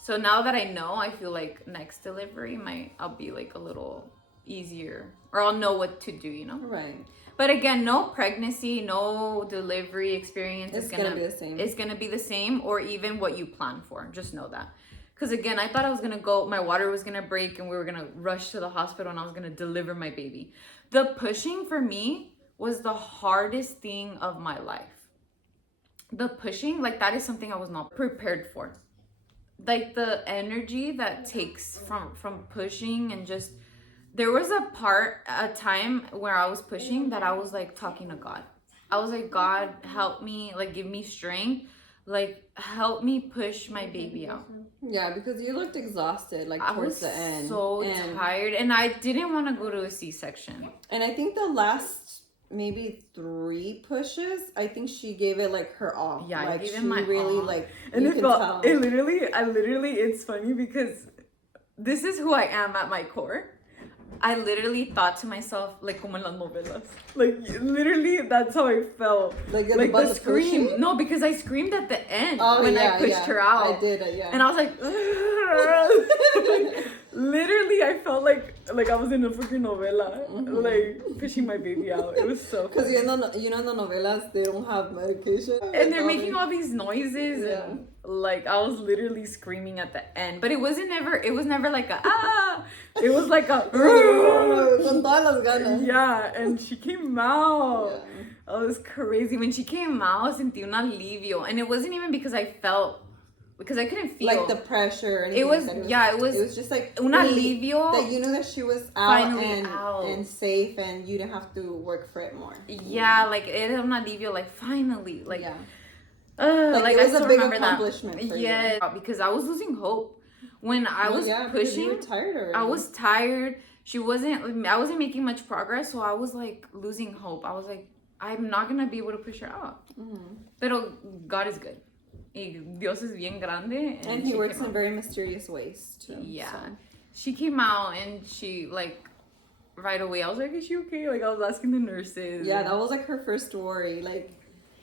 So now that I know, I feel like next delivery I'll be like a little easier, or I'll know what to do, you know? Right. But again, no pregnancy, no delivery experience It's is gonna be the same. It's gonna be the same, or even what you plan for. Just know that. Because again, I thought I was gonna go, my water was gonna break, and we were gonna rush to the hospital, and I was gonna deliver my baby. The pushing for me was the hardest thing of my life. The pushing, like, that is something I was not prepared for. Like the energy that takes from pushing, and just, there was a time where I was pushing that I was like talking to God. I was like, God, help me, like, give me strength, like, help me push my baby out. Yeah, because you looked exhausted, like, I towards was the end. so tired, and I didn't want to go to a C-section. And I think the last maybe 3 pushes, I think she gave it like her all. Yeah, I like, gave it she my really all. like, And you it can felt, tell. I literally, it's funny because this is who I am at my core. I literally thought to myself, like, como en las novelas. Like, literally, that's how I felt. Like, Like about the Scream. pushing? No, because I screamed at the end Oh, when yeah, I pushed yeah. her out. I did, yeah. And I was like, Literally, I felt like I was in a freaking novela, like pushing my baby out. It was so Because funny. you know in the novelas, they don't have medication. and they're making all these noises, Yeah. and like I was literally screaming at the end, but it was never like a ah, it was like a Con todas las ganas. Yeah, and she came out. Yeah. Oh, it was crazy. When she came out, sentí un alivio, and it wasn't even because I couldn't feel Like the pressure. Or anything It was- like that. yeah, it was It was just like un relief alivio. that you knew that she was out Finally out. and safe, and you didn't have to work for it more. Yeah, like it was un alivio, like finally, like Yeah. like it I was a still big remember accomplishment for you. Yeah, because I was losing hope when I was Yeah, because you pushing. were tired already. I was tired. I wasn't making much progress, so I was like losing hope. I was like, I'm not gonna be able to push her out. Mm-hmm. But God is good. Y Dios es bien grande. And he she works came in out. very mysterious ways too. Yeah. so. She came out and she, like, right away, I was like, is she okay? Like, I was asking the nurses. Yeah, that was like her first worry. Like,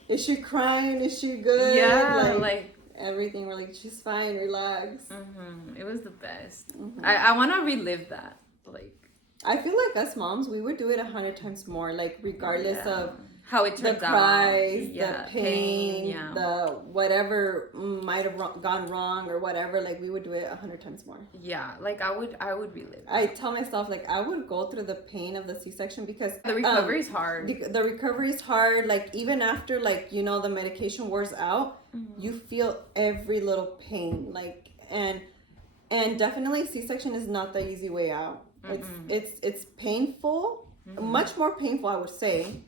is she crying? Is she good? Yeah, like everything. We're like, she's fine. Relax. it was the best. Mhm. I want to relive that. Like, I feel like us moms, we would do it 100 times more. Like, regardless yeah. of how it the turns cries, out. the pain, yeah. the whatever might have gone wrong or whatever. Like, we would do it 100 times more. Yeah, like I would relive. I tell myself, like, I would go through the pain of the C-section because The recovery is hard. the recovery is hard. Like, even after, like, you know, the medication wears out, you feel every little pain. Like, and definitely C-section is not the easy way out. It's painful, much more painful, I would say,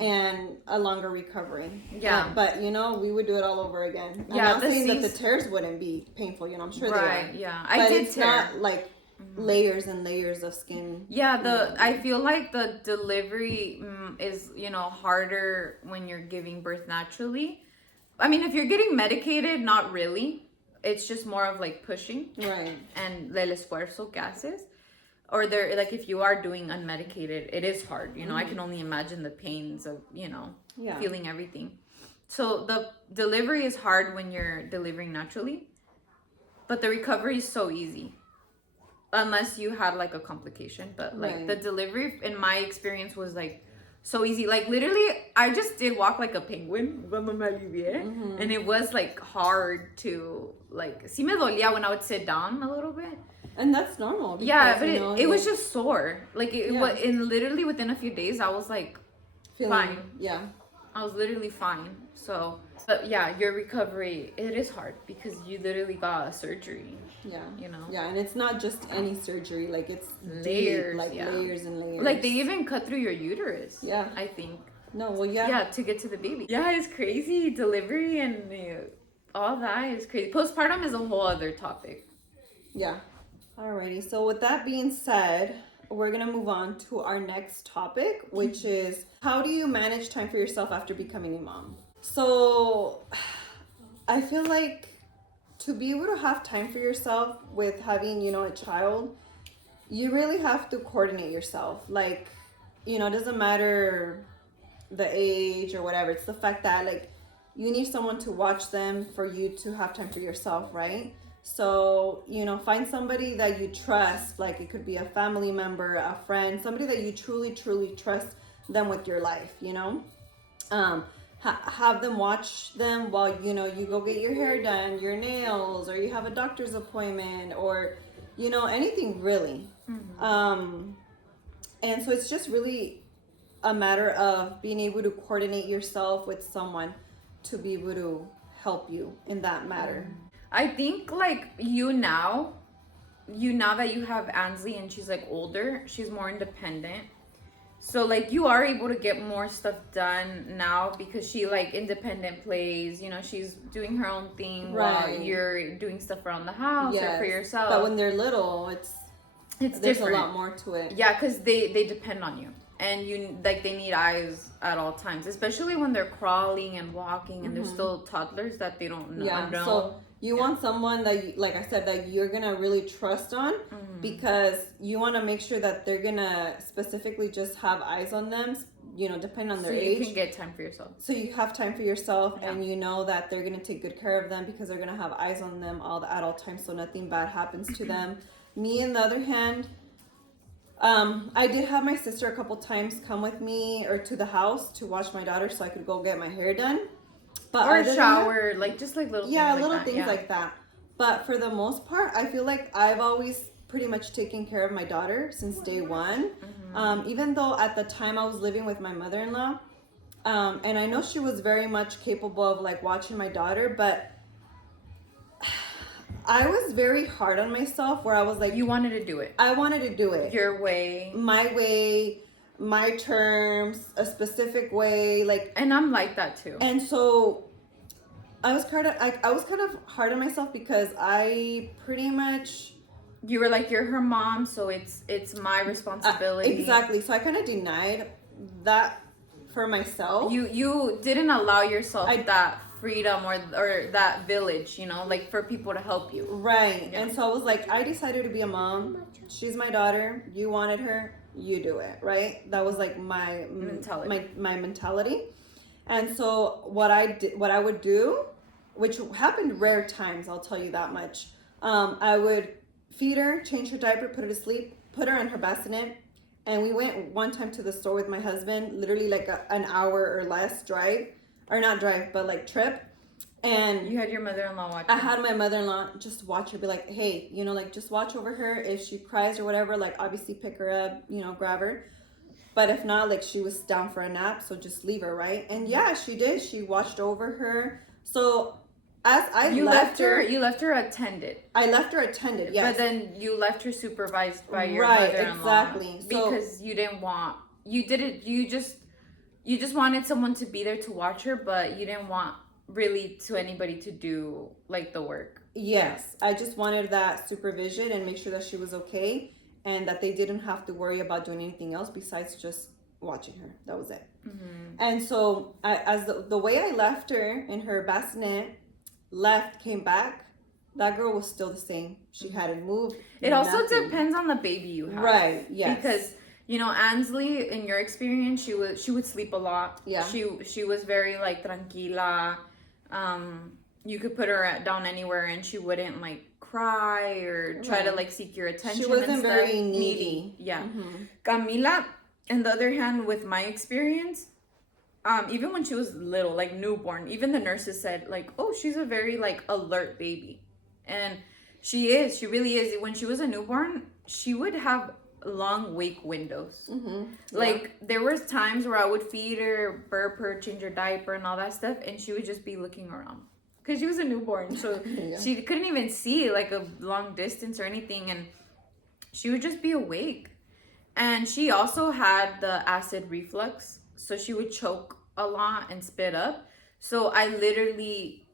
and a longer recovery. Yeah. But, you know, we would do it all over again. I'm Yeah, not the saying that the Cs- tears wouldn't be painful, you know, I'm sure they Right, are. yeah. But I did it's tear. not like layers and layers of skin. Yeah, I feel like the delivery is, you know, harder when you're giving birth naturally. I mean, if you're getting medicated, not really. It's just more of like pushing Right. and el esfuerzo que haces. Or there, like if you are doing unmedicated, it is hard. You know, I can only imagine the pains of, you know, Yeah. feeling everything. So the delivery is hard when you're delivering naturally, but the recovery is so easy. Unless you had like a complication, but like Right. the delivery in my experience was like so easy. Like literally, I just did walk like a penguin cuando me alivié, and it was like hard to like. Sí me dolía when I would sit down a little bit. And that's normal. Because, Yeah, but you know, it was just sore. Like it Yeah. was in literally within a few days, I was like fine. Yeah. I was literally fine. So, but yeah, your recovery it is hard because you literally got a surgery. Yeah. You know. Yeah, and it's not just any surgery. Like, it's Layers, deep, like yeah. layers and layers. Like they even cut through your uterus. Yeah. I think. No, well, yeah. Yeah, to get to the baby. Yeah, it's crazy. Delivery and all that is crazy. Postpartum is a whole other topic. Yeah. Alrighty. So with that being said, we're gonna move on to our next topic, which is how do you manage time for yourself after becoming a mom? So I feel like to be able to have time for yourself with having, you know, a child, you really have to coordinate yourself. Like, you know, it doesn't matter the age or whatever. It's the fact that like you need someone to watch them for you to have time for yourself, right? So, you know, find somebody that you trust, like it could be a family member, a friend, somebody that you truly, truly trust them with your life, you know? Have them watch them while, you know, you go get your hair done, your nails, or you have a doctor's appointment, or, you know, anything really. And so it's just really a matter of being able to coordinate yourself with someone to be able to help you in that matter. I think like you now that you have Ansley and she's like older, she's more independent. So like you are able to get more stuff done now because she like independent plays, you know, she's doing her own thing while Right. you're doing stuff around the house or for yourself. But when they're little, it's there's different. a lot more to it. Yeah, because they depend on you. And you like they need eyes at all times, especially when they're crawling and walking and they're still toddlers that they don't know. Yeah, so you want someone that, you, like I said, that you're gonna really trust on, because you want to make sure that they're gonna specifically just have eyes on them, you know, depending on their so age. you can get time for yourself. So you have time for yourself, and you know that they're gonna take good care of them because they're gonna have eyes on them at all times, so nothing bad happens to them. Me, on the other hand, I did have my sister a couple times come with me or to the house to watch my daughter so I could go get my hair done. But Or other than shower, like just like little that, things little like that. things like that. But for the most part, I feel like I've always pretty much taken care of my daughter since day one. Even though at the time I was living with my mother-in-law, and I know she was very much capable of like watching my daughter, but I was very hard on myself where I was like, You wanted to do it I wanted to do it your way. my way, my terms, a specific way, like. And I'm like that too. And so I was kind of hard on myself because I pretty much You were like, you're her mom, so it's my responsibility. exactly. So I kind of denied that for myself. You didn't allow yourself that freedom or that village, you know, like for people to help you. Right. Yeah. And so I was like, I decided to be a mom. She's my daughter. You wanted her, you do it, right? That was like my Mentality. my mentality. And so what I would do, which happened rare times, I'll tell you that much. I would feed her, change her diaper, put her to sleep, put her on her bassinet. And we went one time to the store with my husband, literally like an hour or less drive, or not drive, but like trip. And You had your mother-in-law watching. I had my mother-in-law just watch her, be like, hey, you know, like just watch over her. If she cries or whatever, like obviously pick her up, you know, grab her. But if not, like she was down for a nap, so just leave her, right? And yeah, she did. She watched over her. So as I You left her, You left her attended. I left her attended, yes. But then you left her supervised by your Right, mother-in-law. exactly. So- Because you didn't want. You just wanted someone to be there to watch her, but you didn't want really to anybody to do like the work. Yes, I just wanted that supervision and make sure that she was okay and that they didn't have to worry about doing anything else besides just watching her. That was it. Mm-hmm. And so, as the way I left her in her bassinet, came back, that girl was still the same. She hadn't moved. It also nothing. depends on the baby you have. Right, yes. Because you know, Ansley, in your experience, she would sleep a lot. Yeah. She was very like tranquila. You could put her down anywhere and she wouldn't like cry or try to Right. like seek your attention. She wasn't and stuff. very needy. Yeah. Mhm. Camila, on the other hand, with my experience, even when she was little, like newborn, even the nurses said like, oh, she's a very like alert baby. And she really is. When she was a newborn, she would have long wake windows. Mm-hmm. Like there was times where I would feed her, burp her, change her diaper and all that stuff, and she would just be looking around because she was a newborn, so Yeah. she couldn't even see like a long distance or anything, and she would just be awake. And she also had the acid reflux, so she would choke a lot and spit up. So I literally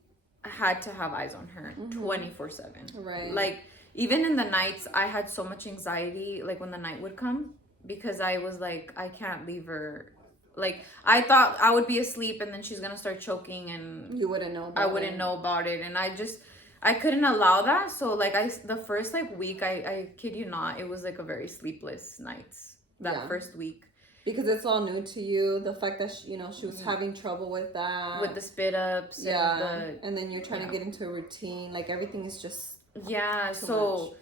had to have eyes on her 24/7. Right. Like even in the nights, I had so much anxiety, like when the night would come, because I was like, I can't leave her. Like I thought I would be asleep and then she's gonna start choking and You wouldn't know. I wouldn't know about it, and I couldn't allow that. So like the first like week, I kid you not, it was like a very sleepless nights that Yeah. first week. Because it's all new to you. The fact that she was having trouble with that. With the spit ups yeah, and then you're trying yeah. to get into a routine. Like everything is just yeah, too so much.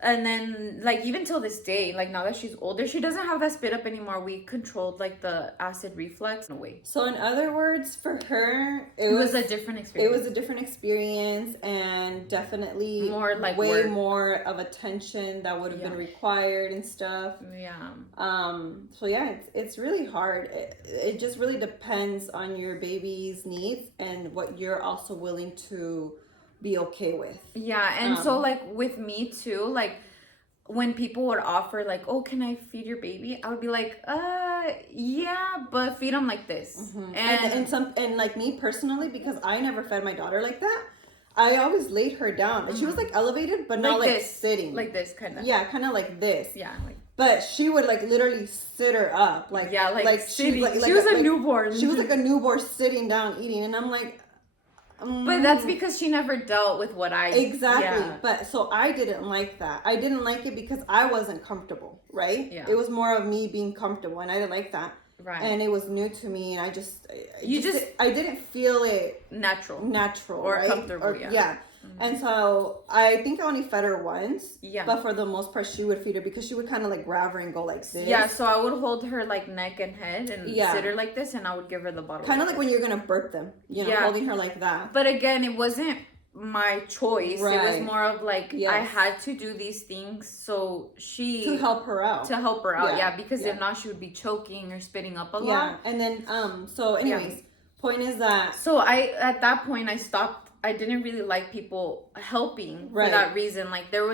and then like even till this day, like now that she's older, she doesn't have that spit up anymore. We controlled like the acid reflux in a way. So in other words, for her, It was a different it experience. was a different experience and definitely More like way work. more of attention that would have been Yeah. required and stuff. Yeah. So yeah, it's really hard. It just really depends on your baby's needs and what you're also willing to be okay with. Yeah, and so like with me too, like when people would offer like, oh, can I feed your baby? I would be like, yeah, but feed them like this. And like me personally, because I never fed my daughter like that, I always laid her down. And she was like elevated, but not like this, sitting. like this kind of. Yeah, kind of like this. Yeah, like But she would like literally sit her up, like yeah, like sitting. like She was a like- newborn. She was like a newborn sitting down eating, and I'm like, But that's because she never dealt with what I exactly. Yeah. But so I didn't like that. I didn't like it because I wasn't comfortable, right? Yeah. It was more of me being comfortable, and I didn't like that. Right. And it was new to me, and I just I didn't feel it natural. natural Or right? comfortable, Or- yeah. And so I think I only fed her once. Yeah. But for the most part, she would feed her because she would kind of like grab her and go like this. Yeah, so I would hold her like neck and head and Yeah. sit her like this, and I would give her the bottle. Kind of like when you're gonna burp them, Yeah. holding her like that. But again, it wasn't my choice. It was Right. more of like Yes. I had to do these things so she To help her out. to help her out. Yeah, Yeah, because yeah. if not, she would be choking or spitting up a Yeah. lot. And then so anyways, point is that So at that point I stopped. I didn't really like people helping Right. for that reason. Like there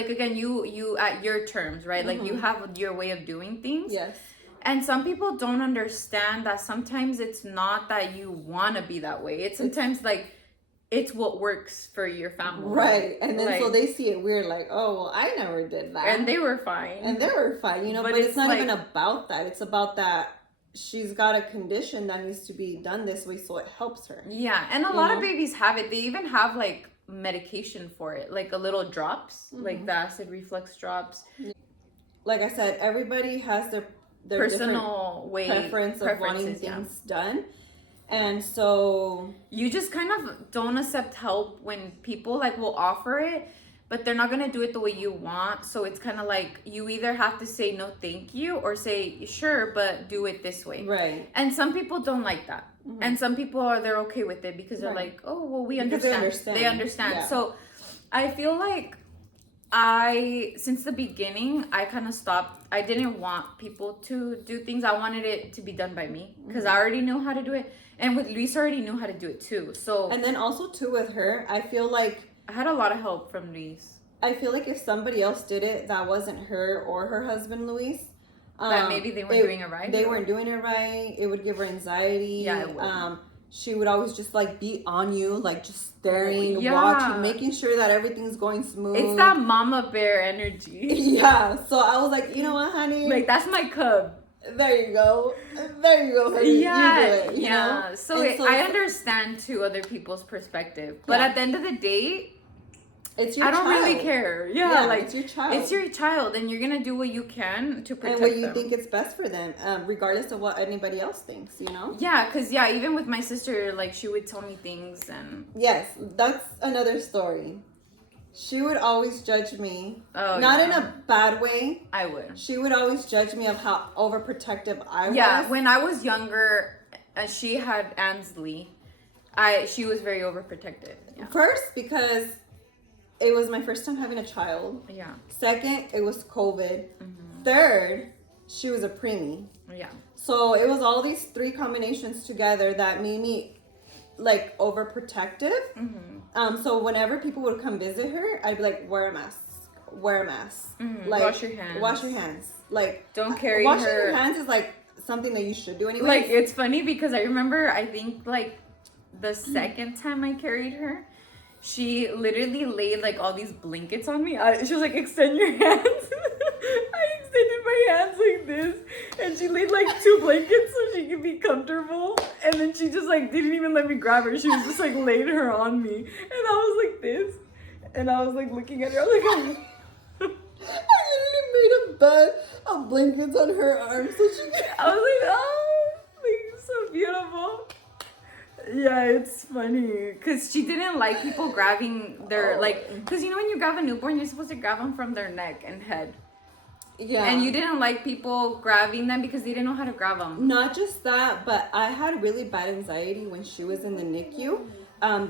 like again you at your terms, right? Like you have your way of doing things. yes. And some people don't understand that sometimes it's not that you want to be that way. It's sometimes like it's what works for your family. Right. And then so Like- they see it weird, like, oh well, I never did that. And they were fine. And they were fine, but, But it's it's not like- even about that. It's about that she's got a condition that needs to be done this way, so it helps her. Yeah, and a lot of babies have it. They even have like medication for it, like a little drops, like the acid reflux drops. Like I said, everybody has their Personal way preference of wanting preferences, yeah. things done, and so You just kind of don't accept help when people like will offer it, but they're not gonna do it the way you want. So it's kind of like you either have to say no, thank you, or say sure, but do it this way. right. And some people don't like that, and some people they're okay with it because they're Right. like, oh well, we Because they understand. They understand. understand. Yeah. So I feel like since the beginning, I kind of stopped. I didn't want people to do things. I wanted it to be done by me because I already knew how to do it, and with Luis, I already knew how to do it too. So And then also too with her, I feel like I had a lot of help from Luis. if somebody else did it that wasn't her or her husband Luis, That maybe they weren't doing it right? They weren't doing it right. It would give her anxiety. Yeah, it would. She would always just like be on you, like just staring, Yeah. watching, making sure that everything's going smooth. It's that mama bear energy. Yeah. So I was like, you know what, honey? Like that's my cub. There you go. There you go, honey. Yeah, You do it, you yeah. know? So, And I understand too other people's perspective, but Yeah. at the end of the day, It's your I don't really child. care. Yeah, like it's your child. it's your child, and you're gonna do what you can to protect and what you them. think is best for them, regardless of what anybody else thinks, you know? Yeah, cause even with my sister, like she would tell me things, and Yes, that's another story. She would always judge me. Oh, Not yeah. in a bad way. I would. She would always judge me of how overprotective I was. Yeah, when I was younger, she had Ansley. She was very overprotected. Yeah. First, because it was my first time having a child. Yeah. Second, it was COVID. Third, she was a preemie. Yeah. So it was all these three combinations together that made me like overprotective. So whenever people would come visit her, I'd be like, wear a mask. Wear a mask. Like, Wash your hands. Wash your hands. Like, Don't carry washing her. your hands is like something that you should do anyway. Like it's funny because I remember I think like the second time I carried her, she literally laid like all these blankets on me. She was like, extend your hands. I extended my hands like this, and she laid like 2 blankets so she could be comfortable. And then she just like didn't even let me grab her. She was just like laid her on me, and I was like this, and I was like looking at her. I was like. I literally made a bed of blankets on her arms so she could. I was like, oh, like so beautiful. Yeah, it's funny because she didn't like people grabbing their because you know when you grab a newborn, you're supposed to grab them from their neck and head, Yeah. and you didn't like people grabbing them because they didn't know how to grab them. Not just that, but I had really bad anxiety when she was in the NICU.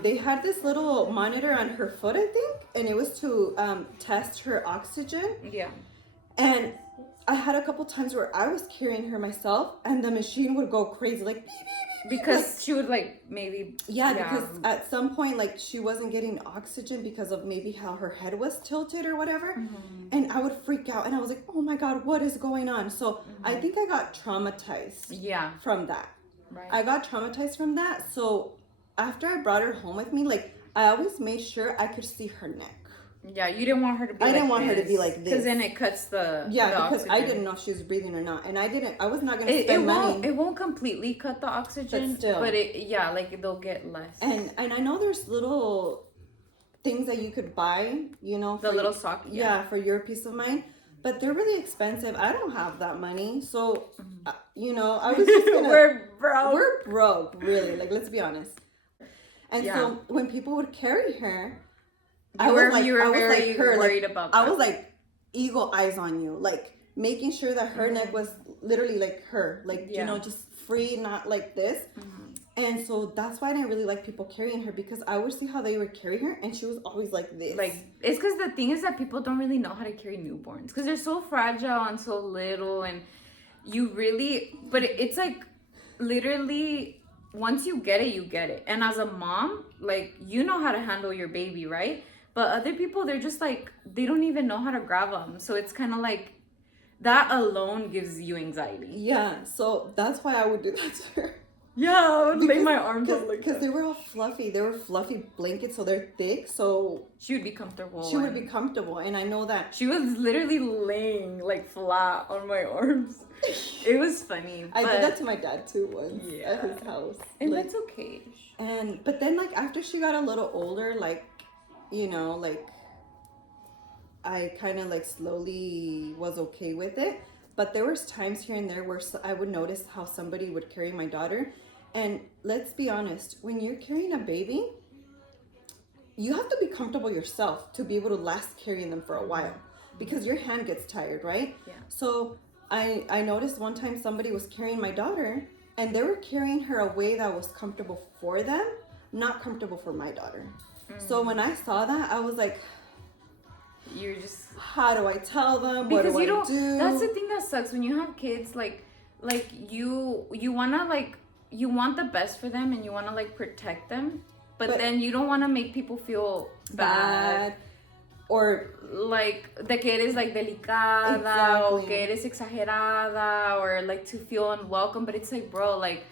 They had this little monitor on her foot, I think, and it was to test her oxygen. Yeah. And I had a couple times where I was carrying her myself, and the machine would go crazy, like beep, beep, beep, beep. Because she would like maybe. Yeah, because at some point, like, she wasn't getting oxygen because of maybe how her head was tilted or whatever. And I would freak out, and I was like, oh my God, what is going on? So I think I got traumatized Yeah. from that. Right. I got traumatized from that. So after I brought her home with me, like, I always made sure I could see her neck. Yeah, you didn't want her to be. I didn't want her to be like this. Because then it cuts the. Yeah, the because I oxygen. didn't know if she was breathing or not, and I was not gonna It spend won't. money. It won't completely cut the oxygen, But still. like they'll get less. And I know there's little things that you could buy, you know, The little sock. yeah, for your peace of mind, but they're really expensive. I don't have that money, so you know, I was just gonna. We're broke. We're broke, really. Like, let's be honest. And Yeah. so when people would carry her, You were very worried about that. I was like eagle eyes on you, like making sure that her neck was literally like her, like Yeah. you know, just free, not like this. And so that's why I didn't really like people carrying her, because I would see how they would carry her, and she was always like this. Like it's because the thing is that people don't really know how to carry newborns because they're so fragile and so little, and you really. But it's like literally once you get it, you get it. And as a mom, like you know how to handle your baby, right? But other people, they're just like they don't even know how to grab them. So it's kind of like that alone gives you anxiety. Yeah, so that's why I would do that to her. Yeah, I would lay my arms up like because that. they were all fluffy. They were fluffy blankets, so they're thick. So She would be comfortable. she would be comfortable, and I know that. She was literally laying like flat on my arms. It was funny. I but- did that to my dad too once Yeah. at his house. And Like, that's okay. but then like after she got a little older, like, you know, like I kind of like slowly was okay with it. But there was times here and there where I would notice how somebody would carry my daughter. And let's be honest, when you're carrying a baby, you have to be comfortable yourself to be able to last carrying them for a while because your hand gets tired, right? Yeah. So I noticed one time somebody was carrying my daughter and they were carrying her a way that was comfortable for them, not comfortable for my daughter. So when I saw that, I was like, You're just how do I tell them? because what you do I don't. do? That's the thing that sucks when you have kids. Like you wanna like you want the best for them and you wanna like protect them, but then you don't wanna make people feel bad. Or Like de que eres like delicada o Exactly. que eres exagerada or like to feel unwelcome. But it's like, bro, like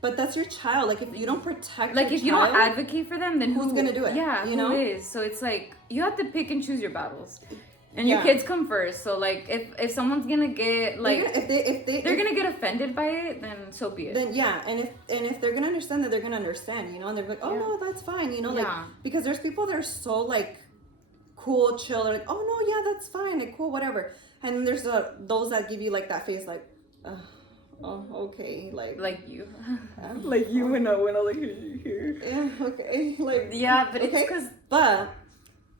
but that's your child. Like if you don't protect if your you child, don't advocate for them, then who's gonna do it, Yeah, you who know? is? So it's like you have to pick and choose your battles, and your Yeah. kids come first. So like if someone's gonna get like they're gonna get offended by it, then so be it. then yeah, and if they're gonna understand that, they're gonna understand, you know, and they're like, oh Yeah. no, that's fine, you know, like Yeah. because there's people that are so like cool, chill, they're like, oh no, yeah, that's fine, like cool, whatever, and then there's those that give you like that face, like, oh okay, Like you. like you when I like here. yeah, okay, like Yeah, but it's okay. because But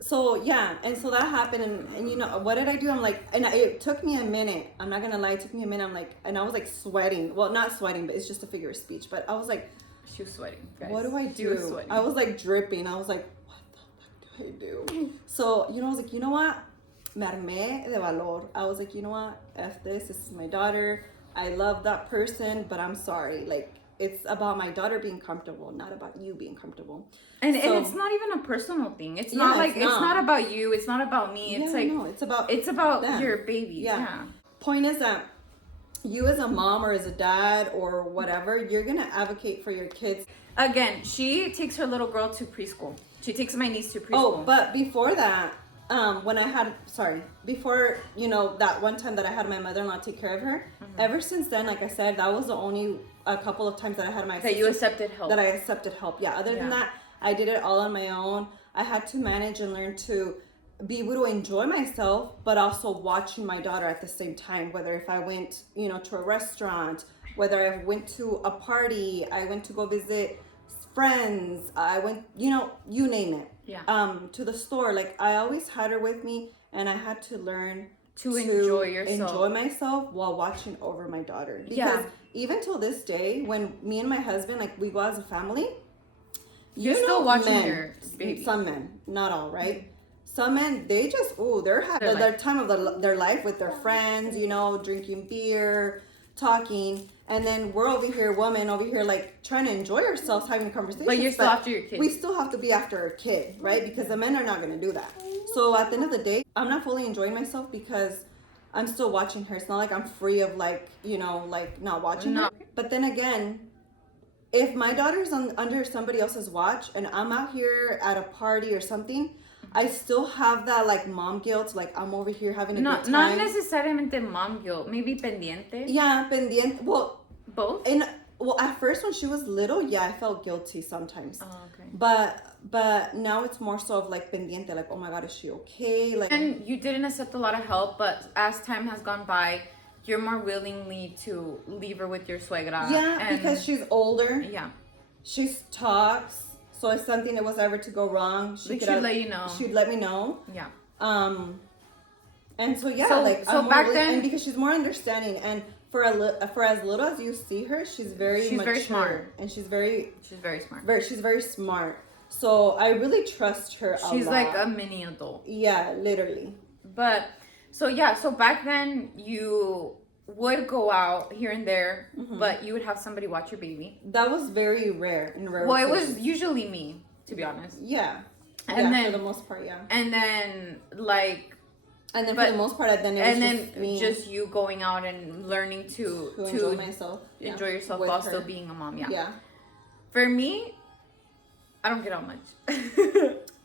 so yeah, and so that happened, and you know what did I do? I'm like, and it took me a minute. I'm not gonna lie, it took me a minute. I'm like, and I was like sweating. Well, not sweating, but it's just a figure of speech. But I was like, she was sweating. Guys. what do I She was do? sweating. I was like dripping. I was like, what the fuck do I do? So you know, I was like, you know what? Me armé de valor. I was like, you know what? F this. This is my daughter. I love that person, but I'm sorry. Like, it's about my daughter being comfortable, not about you being comfortable. And So- it's not even a personal thing. It's Yeah, not like it's it's not. not about you. It's not about me. It's Yeah, like no, it's about them. your babies. Yeah. Yeah. Point is that you as a mom or as a dad or whatever, you're gonna advocate for your kids. Again, she takes her little girl to preschool. She takes my niece to preschool. Oh, but before that, when I had before, you know, that one time that I had my mother-in-law take care of her, ever since then, like I said, that was the only a couple of times that I had my that you sister- accepted help. that I accepted help. Yeah, other than Yeah. that, I did it all on my own. I had to manage and learn to be able to enjoy myself, but also watching my daughter at the same time. Whether if I went, you know, to a restaurant, whether I went to a party, I went to go visit friends, I went, you know, you name it. Yeah. To the store. Like I always had her with me, and I had to learn To enjoy yourself. enjoy myself while watching over my daughter. Because Yeah. even till this day, when me and my husband, like we go as a family, You're you still know, watching men, your baby. Some men, not all, right? Some men, they just they're having their time of their life with their friends, you know, drinking beer, talking, and then we're over here, women over here, like trying to enjoy ourselves, having conversations. But you're still after your kids. We still have to be after our kid, right? Because the men are not going to do that. So at the end of the day, I'm not fully enjoying myself because I'm still watching her. It's not like I'm free of like, you know, like not watching No. her. But then again, if my daughter's under somebody else's watch and I'm out here at a party or something, I still have that like mom guilt. Like I'm over here having a good time. Not necesariamente mom guilt. Maybe pendiente. Yeah, pendiente. Well, Both. at first when she was little, yeah, I felt guilty sometimes. Oh, okay. But now it's more so of like pendiente. Like, oh my God, is she okay? Like, And you didn't accept a lot of help, but as time has gone by, you're more willingly to leave her with your suegra. yeah, and because she's older. yeah. She talks. So if something that was ever to go wrong, Like, she'd let you know. She'd let me know. Yeah. And so yeah, So- like so I'm back more, then- and because she's more understanding, and for as little as you see her, she's very She's mature, very smart. and she's very She's very smart. So I really trust her. She's a like lot. a mini adult. Yeah, literally. But so yeah, so back then you would go out here and there, but you would have somebody watch your baby. That was very rare in rare. Well, it was occasions. usually me, to be honest. Yeah. And yeah, then- for the most part, yeah. And then like And then But- for the most part, then it was And then just me just you going out and learning to to enjoy myself. Yeah, enjoy yourself with while her. still being a mom. Yeah. Yeah. For me, I don't get out much.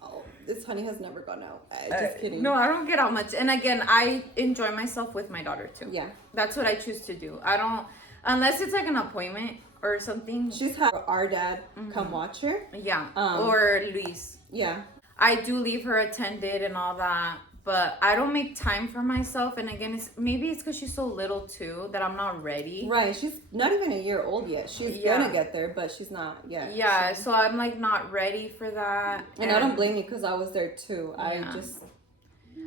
Oh, this honey has never gone out. Just kidding. No, I don't get out much. And again, I enjoy myself with my daughter too. Yeah. That's what I choose to do. I don't, unless it's like an appointment or something. She's had our dad Mm-hmm. come watch her. Yeah. Um, Or Luis. Yeah. I do leave her attended and all that, but I don't make time for myself. And again, maybe it's because she's so little too that I'm not ready. Right. She's not even a year old yet. She's Yeah. gonna get there, but she's not yet. Yeah, so I'm like not ready for that. And I don't blame you because I was there too. Yeah. I just.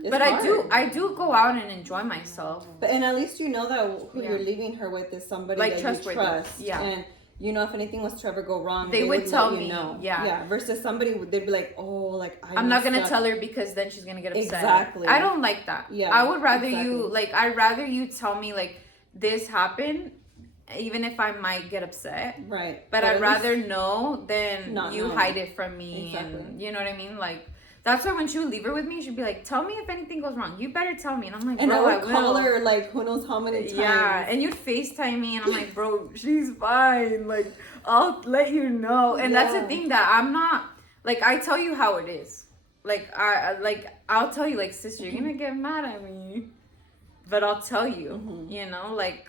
It's But hard. I do go out and enjoy myself. But and at least you know that who Yeah. you're leaving her with is somebody Like that you trustworthy. trust. Yeah. And you know if anything was to ever go wrong, They would tell let me, you know. yeah. Yeah. Versus somebody they'd be like, oh, like I'm not gonna messed up. tell her because then she's gonna get upset. Exactly. I don't like that. Yeah, I would rather you exactly. like. I'd rather you tell me like this happened, even if I might get upset. Right. But at I'd least- rather know than Not you know. hide it from me, Exactly. and you know what I mean. Like that's why when she would leave her with me, she'd be like, "Tell me if anything goes wrong. You better tell me." And I'm like, And "Bro, I I would will." call her like who knows how many times. Yeah, and you'd FaceTime me, and I'm like, bro, she's fine. Like, I'll let you know. And that's the Yeah. thing that I'm not, like, I tell you how it is. Like, I'll tell you, like, sister, you're gonna get mad at me. But I'll tell you, Mm-hmm. you know, like,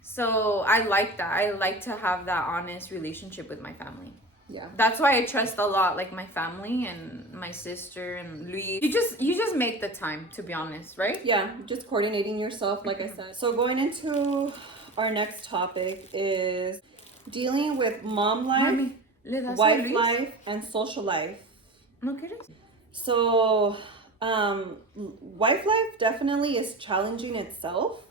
so I like that. I like to have that honest relationship with my family. Yeah. That's why I trust a lot, like my family and my sister and Luis. You just make the time, to be honest, right? Yeah, just coordinating yourself, like I said. So going into our next topic is dealing with mom life, Mami, ¿le das a wife Luis? life, and social life. ¿No quieres? So, wife life definitely is challenging itself.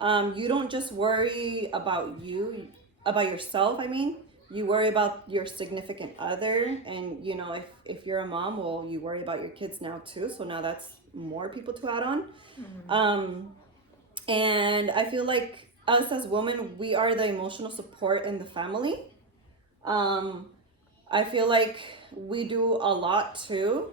You don't just worry about yourself. I mean, you worry about your significant other, and you know, if you're a mom, well, you worry about your kids now too. So now that's more people to add on. And I feel like us as women, we are the emotional support in the family. I feel like we do a lot too.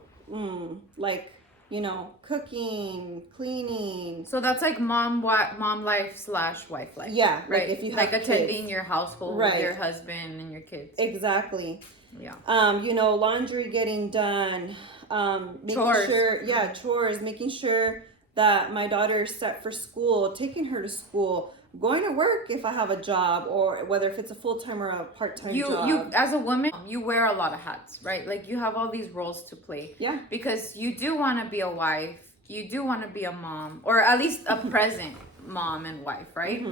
Like, you know, cooking, cleaning. So that's like mom life / wife life. Yeah, like right. if you like have attending kids. your household Right. with your husband and your kids. Exactly. Yeah. You know, laundry getting done. Making Chores. sure, chores, making sure that my daughter is set for school, taking her to school, going to work if I have a job, or whether if it's a full-time or a part-time job. You as a woman, you wear a lot of hats, right? Like you have all these roles to play. Yeah. Because you do want to be a wife, you do want to be a mom, or at least a present mom and wife, right?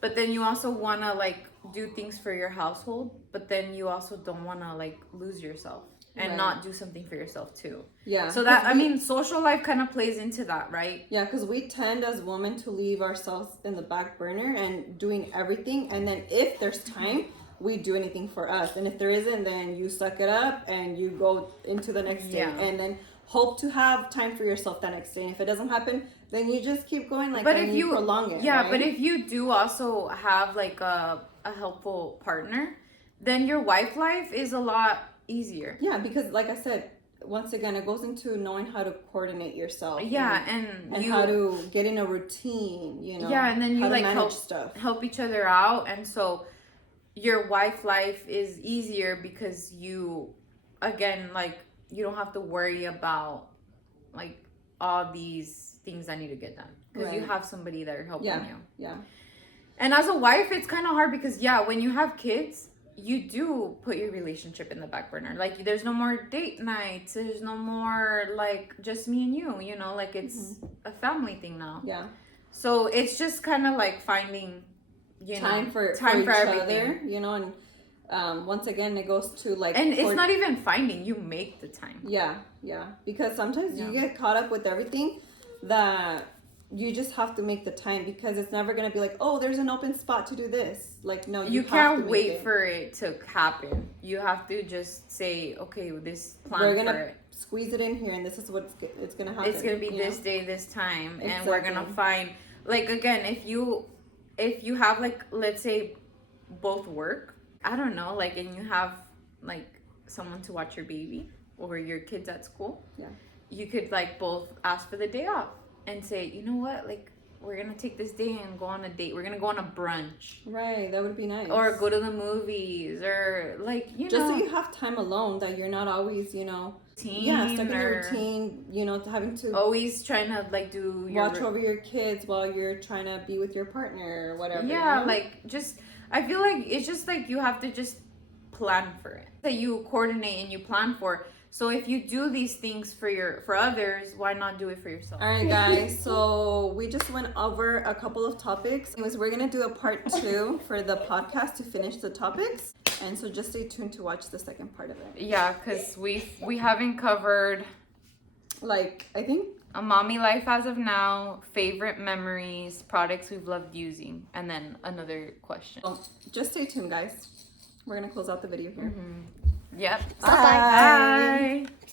But then you also want to like do things for your household, but then you also don't want to like lose yourself and Right. not do something for yourself too. Yeah. So that, I mean, social life kind of plays into that, right? Yeah, because we tend as women to leave ourselves in the back burner and doing everything. And then if there's time, we do anything for us. And if there isn't, then you suck it up and you go into the next day. Yeah. And then hope to have time for yourself that next day. And if it doesn't happen, then you just keep going like But that if and you prolong it. yeah, right? but if you do also have like a helpful partner, then your wife life is a lot easier. Yeah, because like I said, once again, it goes into knowing how to coordinate yourself. Yeah, and you how to get in a routine, you know. yeah, and then you how to like manage help each other out, and so your wife life is easier because you, again, like you don't have to worry about like all these things that need to get done because you Right. have somebody there helping Yeah. you. Yeah. And as a wife, it's kind of hard because when you have kids, you do put your relationship in the back burner. Like there's no more date nights. There's no more like just me and you, you know, like it's a family thing now. Yeah. So it's just kind of like finding, you Time know, for each everything, other. you know, and once again it goes to like And it's not even finding, you make the time. yeah because sometimes you Yeah. get caught up with everything that you just have to make the time because it's never gonna be like, oh, there's an open spot to do this. Like no, You have can't to make wait it. for it to happen. You have to just say, okay, this plan We're for gonna it. squeeze it in here, and this is what it's gonna happen. It's gonna be you this know? day, this time, and we're gonna Exactly. find like again if you have like let's say both work, I don't know, like and you have like someone to watch your baby or your kids at school. Yeah. you could like both ask for the day off and say, you know what, like we're gonna take this day and go on a date. We're gonna go on a brunch. Right, that would be nice. Or go to the movies, or like, you just know, so you have time alone, that you're not always, you know, routine, stuck in the or routine, you know, having to always trying to like do your watch over your kids while you're trying to be with your partner or whatever. yeah, you know? like just I feel like it's just like you have to just plan for it, that you coordinate and you plan for. So if you do these things for others, why not do it for yourself? All right, guys. So we just went over a couple of topics. Anyways, we're gonna do a part 2 for the podcast to finish the topics, and so just stay tuned to watch the second part of it. Yeah, because we haven't covered Like, I think a mommy life as of now, favorite memories, products we've loved using, and then another question. just stay tuned, guys. We're gonna close out the video here. Yep. Bye. Bye.